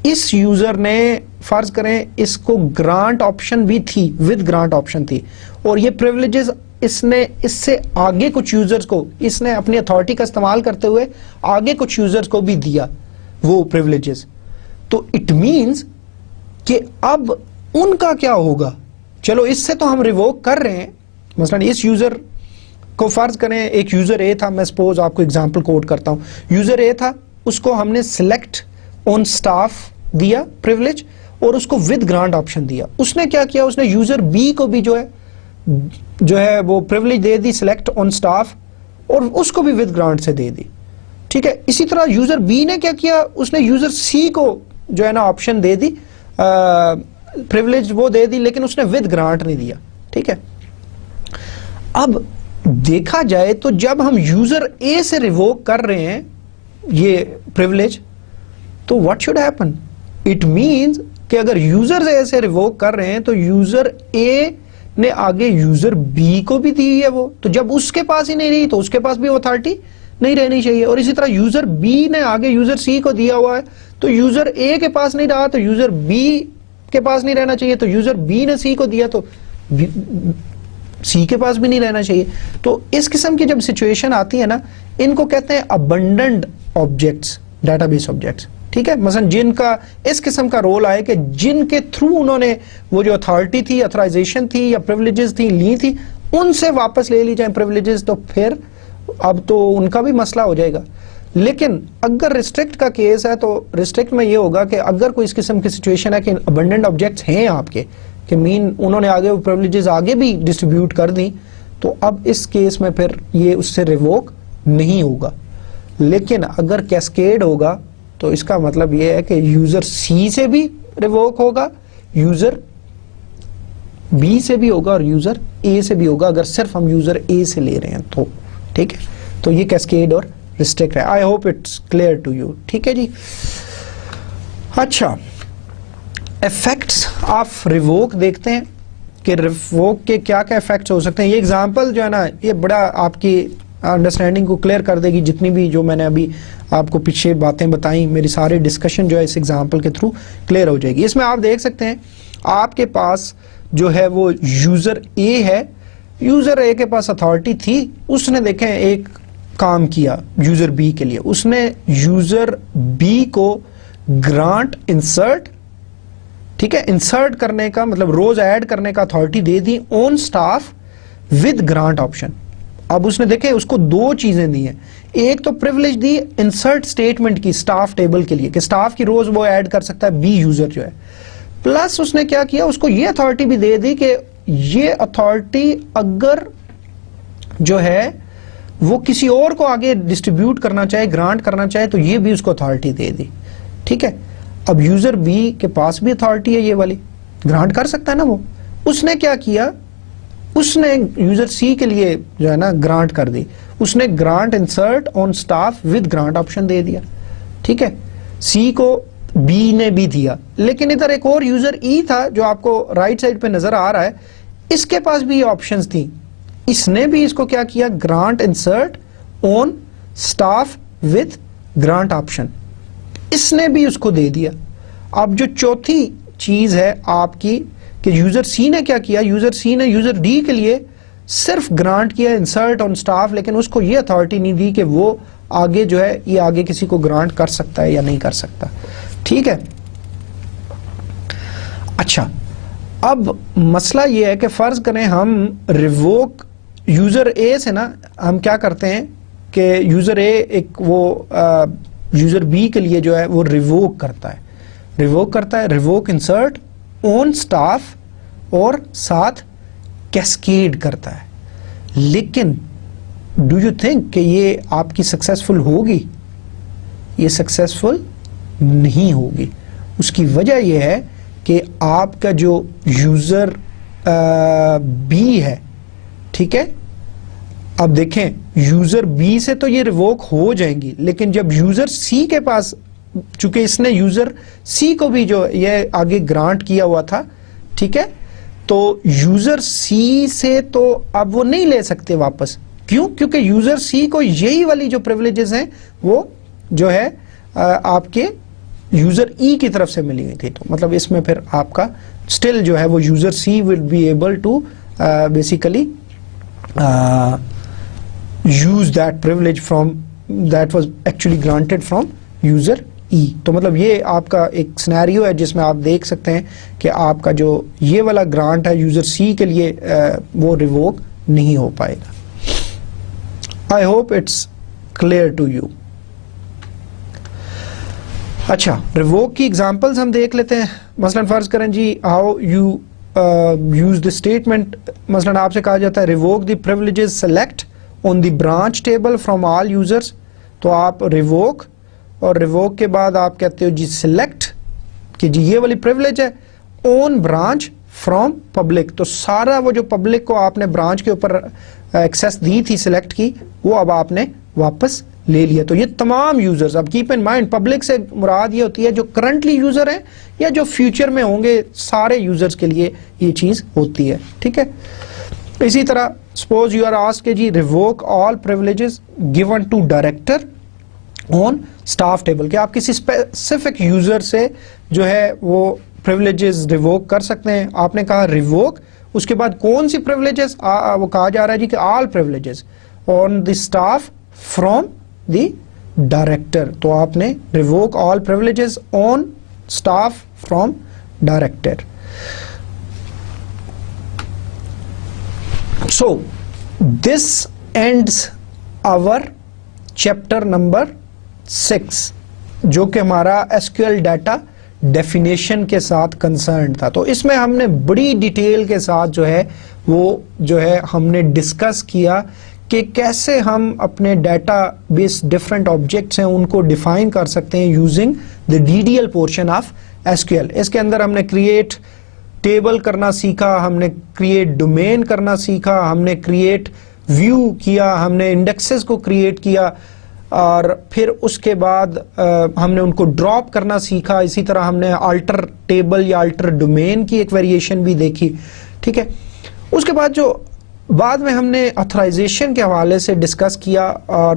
اس یوزر نے فرض کریں اس کو گرانٹ آپشن بھی تھی, ود گرانٹ آپشن تھی, اور یہ پریولیجز اس نے اس سے آگے کچھ یوزرز کو اس نے اپنی اتھارٹی کا استعمال کرتے ہوئے آگے کچھ یوزرز کو بھی دیا وہ پریولیجز, تو اٹ مینز کہ اب ان کا کیا ہوگا. چلو اس سے تو ہم ریووک کر رہے ہیں, مثلا اس یوزر کو فرض کریں ایک یوزر اے تھا, میں سپوز آپ کو اگزامپل کوٹ کرتا ہوں, یوزر اے تھا, اس کو ہم نے سلیکٹ آن سٹاف دیا پریولیج اور اس کو ود گرانٹ آپشن دیا. اس نے کیا کیا, اس نے یوزر بی کو بھی جو ہے وہ privilege they the select on staff, اور اس کو بھی ود گرانٹ سے دے دی. ٹھیک ہے, اسی طرح یوزر بی نے کیا کیا, اس نے یوزر سی کو جو ہے نا آپشن دے دی, پریولیج وہ دے دی, لیکن اس نے ود گرانٹ نہیں دیا. ٹھیک ہے, اب دیکھا جائے تو جب ہم یوزر اے سے ریووک کر رہے ہیں یہ پریولیج, تو what should happen, it means کہ اگر یوزر اے سے ریووک کر رہے ہیں تو یوزر اے نے آگے یوزر بی کو بھی دی ہے وہ, تو جب اس کے پاس ہی نہیں رہی تو اس کے پاس بھی اتھارٹی نہیں رہنی چاہیے. اور اسی طرح یوزر بی نے آگے یوزر سی کو دیا ہوا ہے, تو یوزر اے کے پاس نہیں رہا تو یوزر بی کے پاس نہیں رہنا چاہیے, تو یوزر بی نے سی کو دیا تو سی کے پاس بھی نہیں رہنا چاہیے. تو اس قسم کی جب سچویشن آتی ہے نا, ان کو کہتے ہیں abandoned objects, database objects. ٹھیک ہے, مثلا جن کا اس قسم کا رول آئے کہ جن کے تھرو انہوں نے وہ جو اتھارٹی تھی, اتھرائزیشن تھی یا پریولیجز تھی لی تھی, ان سے واپس لے لی جائیں پریولیجز, تو پھر اب تو ان کا بھی مسئلہ ہو جائے گا. لیکن اگر ریسٹرکٹ کا کیس ہے تو ریسٹرکٹ میں یہ ہوگا کہ اگر کوئی اس قسم کی سچویشن ہے کہ ابنڈنٹ آبجیکٹس ہیں آپ کے, کہ مین انہوں نے آگے وہ پریولیجز آگے بھی ڈسٹریبیوٹ کر دیں, تو اب اس کیس میں پھر یہ اس سے ریووک نہیں ہوگا. لیکن اگر کیسکیڈ ہوگا تو اس کا مطلب یہ ہے کہ یوزر سی سے بھی ریووک ہوگا, یوزر بی سے بھی ہوگا اور یوزر اے سے بھی ہوگا, اگر صرف ہم یوزر اے سے لے رہے ہیں تو. ٹھیک ہے, تو یہ کیسکیڈ اور ریسٹرکٹ ہے. I hope it's clear to you. ٹھیک ہے جی. اچھا, ایفیکٹس آف ریووک دیکھتے ہیں کہ ریووک کے کیا کیا ایفیکٹس ہو سکتے ہیں. یہ ایگزامپل جو ہے نا یہ بڑا آپ کی انڈرسٹینڈنگ کو کلیئر کر دے گی, جتنی بھی جو میں نے ابھی آپ کو پیچھے باتیں بتائیں, میری ساری ڈسکشن جو ہے اس ایگزامپل کے تھرو کلیئر ہو جائے گی. اس میں آپ دیکھ سکتے ہیں آپ کے پاس جو ہے وہ یوزر اے ہے, یوزر اے کے پاس اتھارٹی تھی, اس نے دیکھیں ایک کام کیا یوزر بی کے لیے, اس نے یوزر بی کو گرانٹ انسرٹ, ٹھیک ہے, انسرٹ کرنے کا مطلب روز ایڈ کرنے کا authority they the own staff with grant option. اب اس نے دیکھیں اس کو دو چیزیں دی ہیں, ایک تو پریولیج دی انسرٹ اسٹیٹمنٹ کی سٹاف ٹیبل کے لیے کہ سٹاف کی روز وہ ایڈ کر سکتا ہے بی یوزر جو ہے, پلس اس نے کیا کیا, اس کو یہ اتھارٹی بھی دے دی کہ یہ اتھارٹی اگر جو ہے وہ کسی اور کو آگے ڈسٹریبیوٹ کرنا چاہے, گرانٹ کرنا چاہے, تو یہ بھی اس کو اتھارٹی دے دی. ٹھیک ہے, اب یوزر بی کے پاس بھی اتھارٹی ہے, یہ والی گرانٹ کر سکتا ہے نا وہ. اس نے کیا کیا, اس نے یوزر سی کے لیے جو ہے نا گرانٹ کر دی, اس نے grant insert on staff with grant option دے دیا. ٹھیک ہے, سی کو بی نے بھی دیا, لیکن ادھر ایک اور یوزر ای تھا جو آپ کو رائٹ سائڈ پہ نظر آ رہا ہے, اس کے پاس بھی یہ آپشنز تھیں, اس نے بھی اس کو کیا کیا, grant insert on staff with grant option, اس نے بھی اس کو دے دیا. اب جو چوتھی چیز ہے آپ کی کہ یوزر سی نے کیا کیا, یوزر سی نے یوزر ڈی کے لیے صرف گرانٹ کیا انسرٹ آن سٹاف, لیکن اس کو یہ اتھارٹی نہیں دی کہ وہ آگے جو ہے یہ آگے کسی کو گرانٹ کر سکتا ہے یا نہیں کر سکتا. ٹھیک ہے, اچھا اب مسئلہ یہ ہے کہ فرض کریں ہم ریووک یوزر اے سے نا, ہم کیا کرتے ہیں کہ یوزر اے ایک وہ یوزر بی کے لیے جو ہے وہ ریووک کرتا ہے, ریووک انسرٹ اون سٹاف اور ساتھ کیسکیڈ کرتا ہے. لیکن ڈو یو تھنک کہ یہ آپ کی سکسیسفل ہوگی؟ یہ سکسیسفل نہیں ہوگی. اس کی وجہ یہ ہے کہ آپ کا جو یوزر بی ہے, ٹھیک ہے, اب دیکھیں یوزر بی سے تو یہ ریووک ہو جائیں گی, لیکن جب یوزر سی کے پاس, چونکہ اس نے یوزر سی کو بھی جو یہ آگے گرانٹ کیا ہوا تھا, ٹھیک ہے, تو یوزر سی سے تو اب وہ نہیں لے سکتے واپس. کیوں؟ کیونکہ یوزر سی کو یہی والی جو پریولیجز ہیں وہ جو ہے آپ کے یوزر ای کی طرف سے ملی ہوئی تھی, تو مطلب اس میں پھر آپ کا اسٹل جو ہے وہ user C will be able to basically use that privilege from that was actually granted from user E. تو مطلب یہ آپ کا ایک سنیریو ہے جس میں آپ دیکھ سکتے ہیں کہ آپ کا جو یہ والا گرانٹ ہے یوزر سی کے لیے وہ ریووک نہیں ہو پائے گا. I hope it's clear to you. اچھا, ریووک کی ایگزامپلز ہم دیکھ لیتے ہیں. مثلا فرض کریں جی how you use the statement, مثلا آپ سے کہا جاتا ہے revoke the privileges select on the branch table from all users, تو آپ revoke اور revoke کے بعد آپ کہتے ہو جی select کہ جی یہ والی privilege ہے on branch from public, تو سارا وہ جو پبلک کو آپ نے برانچ کے اوپر ایکسیس دی تھی سلیکٹ کی وہ اب آپ نے واپس لے لیا. تو یہ تمام یوزرز, اب کیپ ان مائنڈ پبلک سے مراد یہ ہوتی ہے جو کرنٹلی یوزر ہیں یا جو فیوچر میں ہوں گے, سارے یوزرز کے لیے یہ چیز ہوتی ہے. ٹھیک ہے, اسی طرح سپوز یو آر آسکڈ کہ جی revoke all privileges given to director on staff table, کہ آپ کسی اسپیسیفک یوزر سے جو ہے وہ پریولیجز ریووک کر سکتے ہیں. آپ نے کہا ریووک, اس کے بعد کون سی پریولیجز, وہ کہا جا رہا ہے جی کہ all privileges on the staff from the director, تو آپ نے revoke all privileges on staff from director. So this ends our chapter number 6 جو کہ ہمارا SQL ڈیٹا ڈیفینیشن کے ساتھ کنسرنڈ تھا. تو اس میں ہم نے بڑی ڈیٹیل کے ساتھ جو ہے وہ جو ہے ہم نے ڈسکس کیا کہ کیسے ہم اپنے ڈیٹا بیس ڈفرینٹ آبجیکٹس ہیں ان کو ڈیفائن کر سکتے ہیں using the DDL portion of SQL. اس کے اندر ہم نے کریٹ ٹیبل کرنا سیکھا, ہم نے کریٹ ڈومین کرنا سیکھا, ہم نے کریٹ ویو کیا, ہم نے انڈیکسز کو کریٹ کیا, اور پھر اس کے بعد ہم نے ان کو ڈراپ کرنا سیکھا. اسی طرح ہم نے آلٹر ٹیبل یا آلٹر ڈومین کی ایک ویریشن بھی دیکھی. ٹھیک ہے, اس کے بعد جو بعد میں ہم نے اتھرائزیشن کے حوالے سے ڈسکس کیا, اور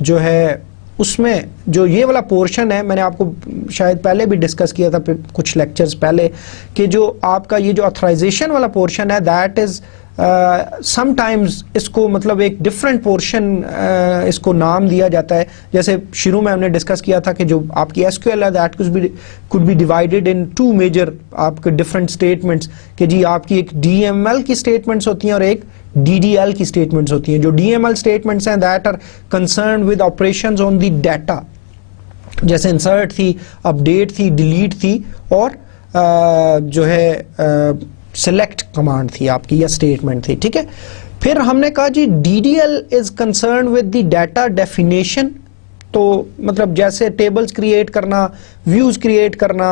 جو ہے اس میں جو یہ والا پورشن ہے, میں نے آپ کو شاید پہلے بھی ڈسکس کیا تھا کچھ لیکچرز پہلے, کہ جو آپ کا یہ جو اتھرائزیشن والا پورشن ہے دیٹ از سم ٹائمز اس کو مطلب ایک ڈفرینٹ پورشن اس کو نام دیا جاتا ہے. جیسے شروع میں ہم نے ڈسکس کیا تھا کہ جو آپ کی ایس کیو ایل ہے that could be divided in two major آپ کے ڈفرینٹ اسٹیٹمنٹس, کہ جی آپ کی ایک ڈی ایم ایل کی اسٹیٹمنٹس ہوتی ہیں اور ایک ڈی ڈی ایل کی اسٹیٹمنٹس ہوتی ہیں. جو ڈی ایم ایل اسٹیٹمنٹس ہیں that are concerned with operations on the data, جیسے انسرٹ تھی, اپڈیٹ تھی, ڈیلیٹ تھی, اور جو ہے سلیکٹ کمانڈ تھی آپ کی یا اسٹیٹمنٹ تھی. ٹھیک ہے, پھر ہم نے کہا جی D D L is concerned with the data definition. تو مطلب جیسے ٹیبلز کریٹ کرنا, ویوز کریٹ کرنا,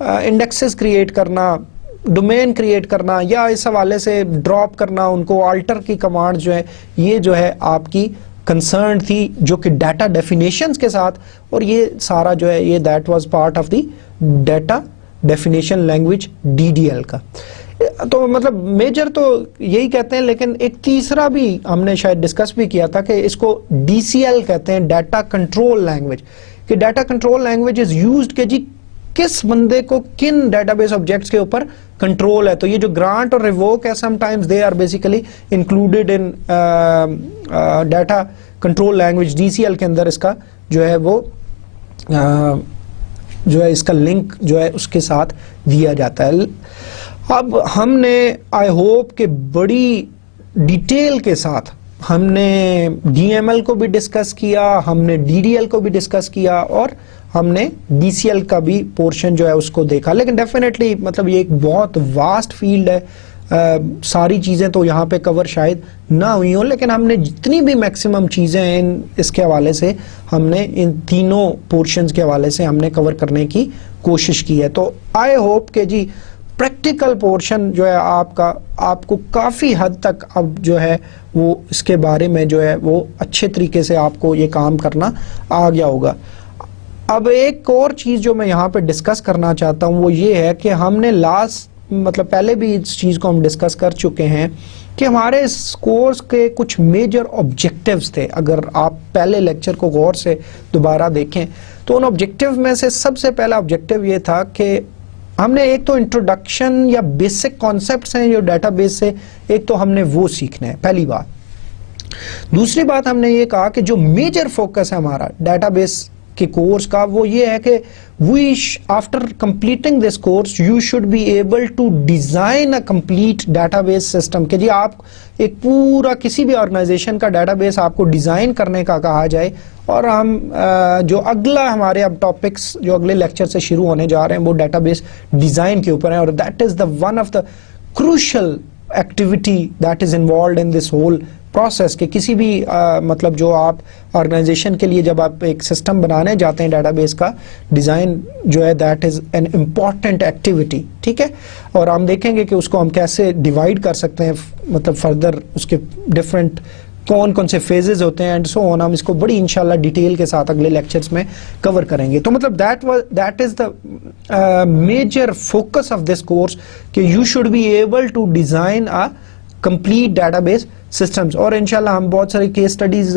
انڈیکسز کریٹ کرنا, ڈومین کریٹ کرنا, یا اس حوالے سے ڈراپ کرنا ان کو, آلٹر کی کمانڈ جو ہے یہ جو ہے آپ کی کنسرن تھی جو کہ ڈیٹا ڈیفینیشنز کے ساتھ, اور یہ سارا جو ہے یہ that was part of the data definition language D D L کا. تو مطلب میجر تو یہی کہتے ہیں, لیکن ایک تیسرا بھی ہم نے شاید ڈسکس بھی کیا تھا کہ اس کو ڈی سی ایل کہتے ہیں, ڈیٹا کنٹرول لینگویج. کہ data control language is used کہ جی کس بندے کو کن ڈیٹا بیس آبجیکٹس کے اوپر کنٹرول ہے. تو یہ جو گرانٹ اور ریووک ہے sometimes they are basically included in data control language. D C L کے اندر اس کا جو ہے وہ جو ہے اس کا لنک جو ہے اس کے ساتھ دیا جاتا ہے. اب ہم نے آئی ہوپ کہ بڑی ڈیٹیل کے ساتھ ہم نے ڈی ایم ایل کو بھی ڈسکس کیا, ہم نے ڈی ڈی ایل کو بھی ڈسکس کیا, اور ہم نے ڈی سی ایل کا بھی پورشن جو ہے اس کو دیکھا. لیکن ڈیفینیٹلی مطلب یہ ایک بہت واسٹ فیلڈ ہے, ساری چیزیں تو یہاں پہ کور شاید نہ ہوئی ہوں, لیکن ہم نے جتنی بھی میکسیمم چیزیں اس کے حوالے سے ہم نے ان تینوں پورشنز کے حوالے سے ہم نے کور کرنے کی کوشش کی ہے. تو آئی ہوپ کہ جی پریکٹیکل پورشن جو ہے آپ کا, آپ کو کافی حد تک اب جو ہے وہ اس کے بارے میں جو ہے وہ اچھے طریقے سے آپ کو یہ کام کرنا آ گیا ہوگا. اب ایک اور چیز جو میں یہاں پہ ڈسکس کرنا چاہتا ہوں وہ یہ ہے کہ ہم نے مطلب پہلے بھی اس چیز کو ہم ڈسکس کر چکے ہیں کہ ہمارے اس کورس کے کچھ میجر آبجیکٹیوز تھے. اگر آپ پہلے لیکچر کو غور سے دوبارہ دیکھیں تو ان آبجیکٹیو میں سے سب سے پہلا آبجیکٹیو یہ تھا کہ ہم نے ایک تو انٹروڈکشن یا بیسک کانسیپٹس ہیں جو ڈیٹا بیس سے, ایک تو ہم نے وہ سیکھنا ہے, پہلی بات. دوسری بات ہم نے یہ کہا کہ جو میجر فوکس ہے ہمارا ڈیٹا بیس کے کورس کا وہ یہ ہے کہ after completing this course you should be able to design a complete database system. کہ جی آپ ایک پورا کسی بھی آرگنائزیشن کا ڈیٹا بیس آپ کو ڈیزائن کرنے کا کہا جائے, اور ہم جو اگلا ہمارے اب ٹاپکس جو اگلے لیکچر سے شروع ہونے جا رہے ہیں وہ ڈیٹا بیس ڈیزائن کے اوپر ہیں, اور that is the one of the crucial activity that is involved in this whole process. کہ کسی بھی مطلب جو آپ آرگنائزیشن کے لیے جب آپ ایک سسٹم بنانے جاتے ہیں ڈیٹا بیس کا ڈیزائن جو ہے that is an important activity. ٹھیک ہے, اور ہم دیکھیں گے کہ اس کو ہم کیسے ڈیوائڈ کر سکتے ہیں, مطلب فردر اس کے ڈفرینٹ کون کون سے فیزز ہوتے ہیں اینڈ سو آن. ہم اس کو بڑی انشاءاللہ ڈیٹیل کے ساتھ اگلے لیکچرز میں کور کریں گے. تو مطلب that is the major focus of this course کہ you should be able to design a complete database systems. اور انشاءاللہ ہم بہت ساری کیس اسٹڈیز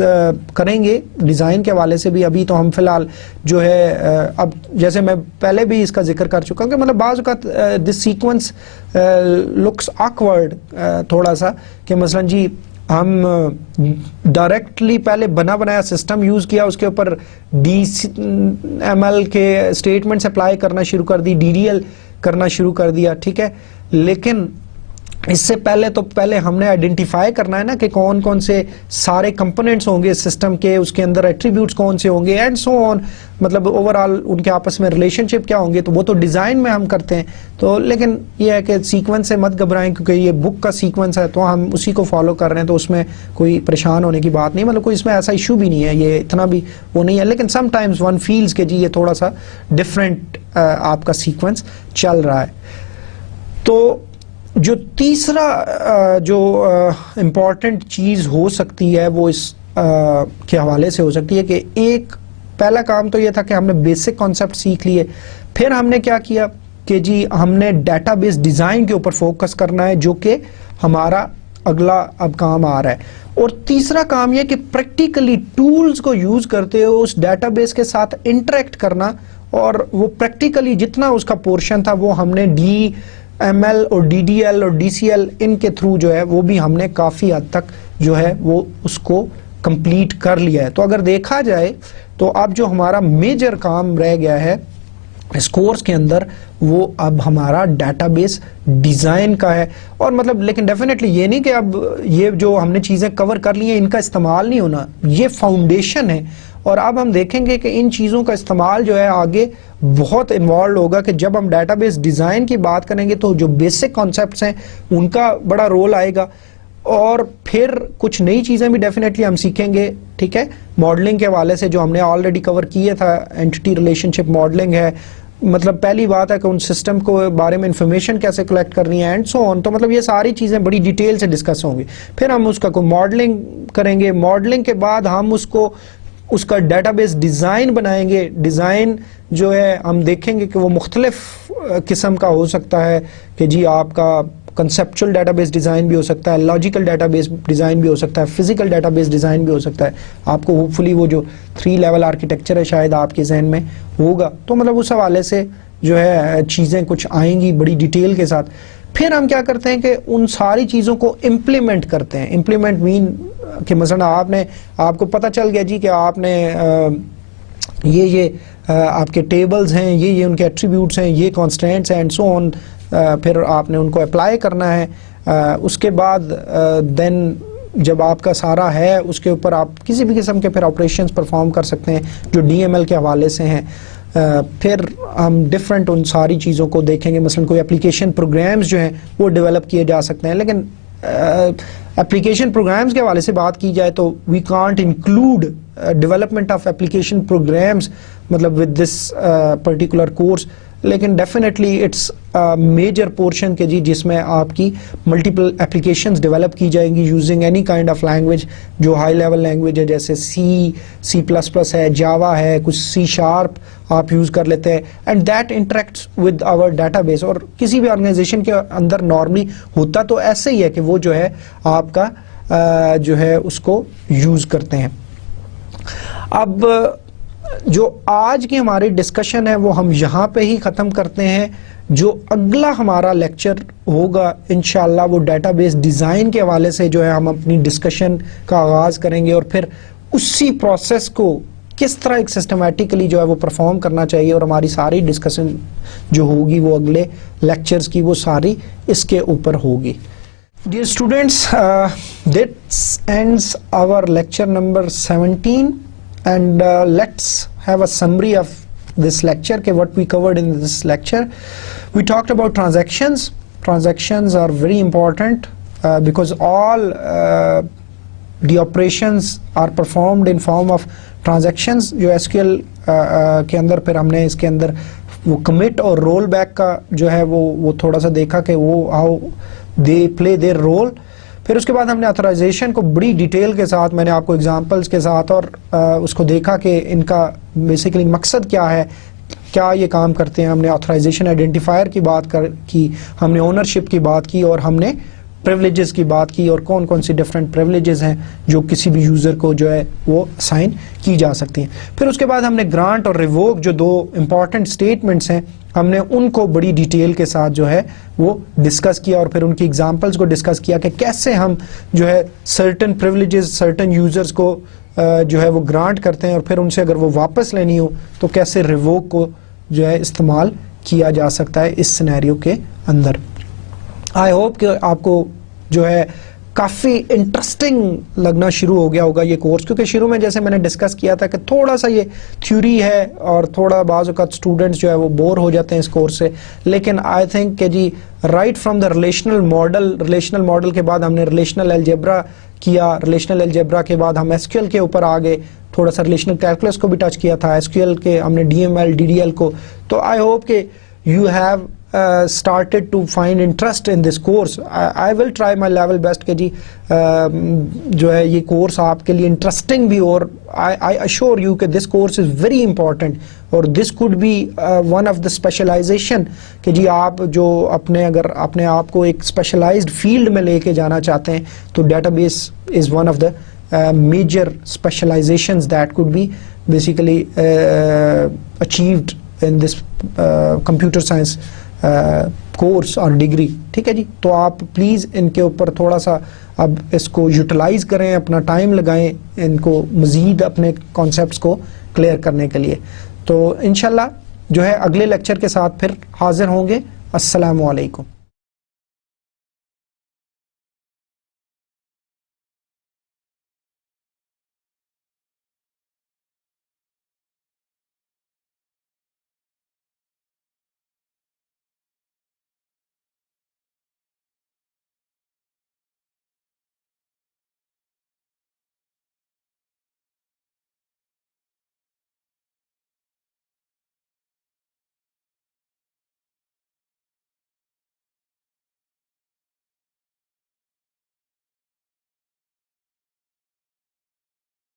کریں گے ڈیزائن کے حوالے سے بھی. ابھی تو ہم فی الحال جو ہے اب جیسے میں پہلے بھی اس کا ذکر کر چکا ہوں کہ مطلب بعض اوقات دس سیکوینس لکس آکورڈ تھوڑا سا, کہ مثلا جی ہم ڈائریکٹلی پہلے بنا بنایا سسٹم یوز کیا, اس کے اوپر ڈی ایم ایل کے اسٹیٹمنٹس اپلائی کرنا شروع کر دی, ڈی ڈی ایل کرنا شروع کر دیا. ٹھیک ہے, لیکن اس سے پہلے ہم نے آئیڈینٹیفائی کرنا ہے نا کہ کون کون سے سارے کمپوننٹس ہوں گے سسٹم کے, اس کے اندر ایٹریبیوٹس کون سے ہوں گے اینڈ سو آن, مطلب اوور آل ان کے آپس میں ریلیشن شپ کیا ہوں گے. تو وہ تو ڈیزائن میں ہم کرتے ہیں. تو لیکن یہ ہے کہ سیکوینس سے مت گھبرائیں کیونکہ یہ بک کا سیکوینس ہے تو ہم اسی کو فالو کر رہے ہیں, تو اس میں کوئی پریشان ہونے کی بات نہیں, مطلب کوئی اس میں ایسا ایشو بھی نہیں ہے, یہ اتنا بھی وہ نہیں ہے. لیکن سم ٹائمز ون فیلز کہ جی یہ تھوڑا سا ڈفرینٹ آپ کا سیکوینس چل رہا ہے. تو جو تیسرا جو امپورٹنٹ چیز ہو سکتی ہے وہ اس کے حوالے سے ہو سکتی ہے کہ ایک پہلا کام تو یہ تھا کہ ہم نے بیسک کانسیپٹ سیکھ لیے. پھر ہم نے کیا کیا کہ جی ہم نے ڈیٹا بیس ڈیزائن کے اوپر فوکس کرنا ہے جو کہ ہمارا اگلا اب کام آ رہا ہے. اور تیسرا کام یہ کہ پریکٹیکلی ٹولز کو یوز کرتے ہو اس ڈیٹا بیس کے ساتھ انٹریکٹ کرنا, اور وہ پریکٹیکلی جتنا اس کا پورشن تھا وہ ہم نے ڈی ایم ایل اور ڈی ڈی ایل اور ڈی سی ایل ان کے تھرو جو ہے وہ بھی ہم نے کافی حد تک جو ہے وہ اس کو کمپلیٹ کر لیا ہے. تو اگر دیکھا جائے تو اب جو ہمارا میجر کام رہ گیا ہے اس کورس کے اندر وہ اب ہمارا ڈیٹا بیس ڈیزائن کا ہے. اور مطلب لیکن ڈیفینیٹلی یہ نہیں کہ اب یہ جو ہم نے چیزیں کور کر لی ہیں ان کا استعمال نہیں ہونا, یہ فاؤنڈیشن ہے. اور اب ہم دیکھیں گے کہ ان چیزوں کا استعمال جو ہے آگے بہت انوالوڈ ہوگا, کہ جب ہم ڈیٹا بیس ڈیزائن کی بات کریں گے تو جو بیسک کانسیپٹس ہیں ان کا بڑا رول آئے گا, اور پھر کچھ نئی چیزیں بھی ڈیفینیٹلی ہم سیکھیں گے. ٹھیک ہے, ماڈلنگ کے حوالے سے جو ہم نے آلریڈی کور کیا تھا, اینٹی ریلیشن شپ ماڈلنگ ہے, مطلب پہلی بات ہے کہ ان سسٹم کو بارے میں انفارمیشن کیسے کلیکٹ کرنی ہے اینڈ سو آن. تو مطلب یہ ساری چیزیں بڑی ڈیٹیل سے ڈسکس ہوں گی. پھر ہم اس کا کوئی ماڈلنگ کریں گے, ماڈلنگ کے بعد ہم اس کا ڈیٹا بیس ڈیزائن بنائیں گے. ڈیزائن جو ہے ہم دیکھیں گے کہ وہ مختلف قسم کا ہو سکتا ہے, کہ جی آپ کا کنسیپچل ڈیٹا بیس ڈیزائن بھی ہو سکتا ہے, لاجیکل ڈیٹا بیس ڈیزائن بھی ہو سکتا ہے, فزیکل ڈیٹا بیس ڈیزائن بھی ہو سکتا ہے. آپ کو ہوپ فلی وہ جو 3 لیول آرکیٹیکچر ہے شاید آپ کے ذہن میں ہوگا. تو مطلب اس حوالے سے جو ہے چیزیں کچھ آئیں گی بڑی ڈیٹیل کے ساتھ. پھر ہم کیا کرتے ہیں کہ ان ساری چیزوں کو امپلیمنٹ کرتے ہیں. امپلیمنٹ مین کہ مثلا آپ کو پتہ چل گیا جی کہ آپ نے یہ آپ کے ٹیبلز ہیں, یہ ان کے ایٹریبیوٹس ہیں, یہ کانسٹینٹس ہیں اینڈ سو آن. پھر آپ نے ان کو اپلائی کرنا ہے. اس کے بعد دین جب آپ کا سارا ہے اس کے اوپر آپ کسی بھی قسم کے پھر آپریشنز پرفارم کر سکتے ہیں جو ڈی ایم ایل کے حوالے سے ہیں. پھر ہم ڈفرینٹ ان ساری چیزوں کو دیکھیں گے. مثلا کوئی اپلیکیشن پروگرامز جو ہیں وہ ڈیولپ کیے جا سکتے ہیں, لیکن اپلیکیشن پروگرامز کے حوالے سے بات کی جائے تو we can't include development of application programs مطلب ود دس پرٹیکولر کورس. لیکن ڈیفینیٹلی اٹس میجر پورشن کے جی جس میں آپ کی ملٹیپل اپلیکیشنز ڈیولپ کی جائیں گی using any kind of language جو ہائی لیول لینگویج ہے, جیسے سی پلس پلس ہے, جاوا ہے, کچھ سی شارپ آپ یوز کر لیتے ہیں. And that interacts with our database. اور کسی بھی آرگنائزیشن کے اندر نارملی ہوتا تو ایسے ہی ہے کہ وہ جو ہے آپ کا جو ہے اس کو یوز کرتے ہیں. اب جو آج کی ہماری ڈسکشن ہے وہ ہم یہاں پہ ہی ختم کرتے ہیں. جو اگلا ہمارا لیکچر ہوگا انشاءاللہ وہ ڈیٹا بیس ڈیزائن کے حوالے سے جو ہے ہم اپنی ڈسکشن کا آغاز کریں گے, اور پھر اسی پروسیس کو کس طرح ایک سسٹمیٹکلی جو ہے وہ پرفارم کرنا چاہیے. اور ہماری ساری ڈسکشن جو ہوگی وہ اگلے لیکچرز کی وہ ساری اس کے اوپر ہوگی. Dear students, this ends our lecture number 17, and let's have a summary of this lecture. What we covered in this lecture, we talked about transactions. Transactions are very important because all the operations are performed in form of transactions. جو SQL کے اندر پھر ہم نے اس کے اندر وہ commit اور roll back کا جو ہے وہ تھوڑا سا دیکھا کہ وہ how they play their role. پھر اس کے بعد ہم نے آتھرائزیشن کو بڑی ڈیٹیل کے ساتھ میں نے آپ کو ایگزامپلس کے ساتھ اور اس کو دیکھا کہ ان کا بیسیکلی مقصد کیا ہے, کیا یہ کام کرتے ہیں. ہم نے آتھرائزیشن آئیڈینٹیفائر کی بات کی, ہم نے اونرشپ کی بات کی, اور ہم نے پریولیجز کی بات کی, اور کون کون سی ڈفرینٹ پریولیجز ہیں جو کسی بھی یوزر کو جو ہے وہ اسائن کی جا سکتی ہیں. پھر اس کے بعد ہم نے گرانٹ اور ریووک جو دو امپورٹنٹ اسٹیٹمنٹس ہیں ہم نے ان کو بڑی ڈیٹیل کے ساتھ جو ہے وہ ڈسکس کیا, اور پھر ان کی ایگزامپلس کو ڈسکس کیا کہ کیسے ہم جو ہے سرٹن پریولیجز سرٹن یوزرز کو جو ہے وہ گرانٹ کرتے ہیں, اور پھر ان سے اگر وہ واپس لینی ہو تو کیسے ریووک کو جو ہے استعمال کیا جا سکتا ہے اس سینیریو کے اندر. آئی ہوپ کہ آپ کو جو ہے کافی انٹرسٹنگ لگنا شروع ہو گیا ہوگا یہ کورس, کیونکہ شروع میں جیسے میں نے ڈسکس کیا تھا کہ تھوڑا سا یہ تھیوری ہے اور تھوڑا بعض اوقات اسٹوڈنٹس جو ہے وہ بور ہو جاتے ہیں اس کورس سے. لیکن آئی تھنک کہ جی right from the relational model کے بعد ہم نے ریلیشنل الجبرا کیا, ریلیشنل الجبرا کے بعد ہم ایس کیو ایل کے اوپر آ گئے, تھوڑا سا ریلیشنل کیلکولس کو بھی ٹچ کیا تھا, ایس کیو ایل کے ہم نے D M L D D L کو. تو آئی ہوپ کہ you have started to find interest in this course. I will try my level best کہ جی جو ہے یہ کورس آپ کے لیے انٹرسٹنگ بھی, اور I assure you کہ this course is very important, اور this could be one of the specialization کہ جی آپ جو اگر اپنے آپ کو ایک اسپیشلائزڈ فیلڈ میں لے کے جانا چاہتے ہیں تو data base is one of the major specializations that could be basically achieved in this computer science course اور ڈگری. ٹھیک ہے جی, تو آپ پلیز ان کے اوپر تھوڑا سا اب اس کو یوٹیلائز کریں, اپنا ٹائم لگائیں ان کو مزید اپنے کانسیپٹس کو کلیئر کرنے کے لیے. تو انشاءاللہ جو ہے اگلے لیکچر کے ساتھ پھر حاضر ہوں گے. السلام علیکم.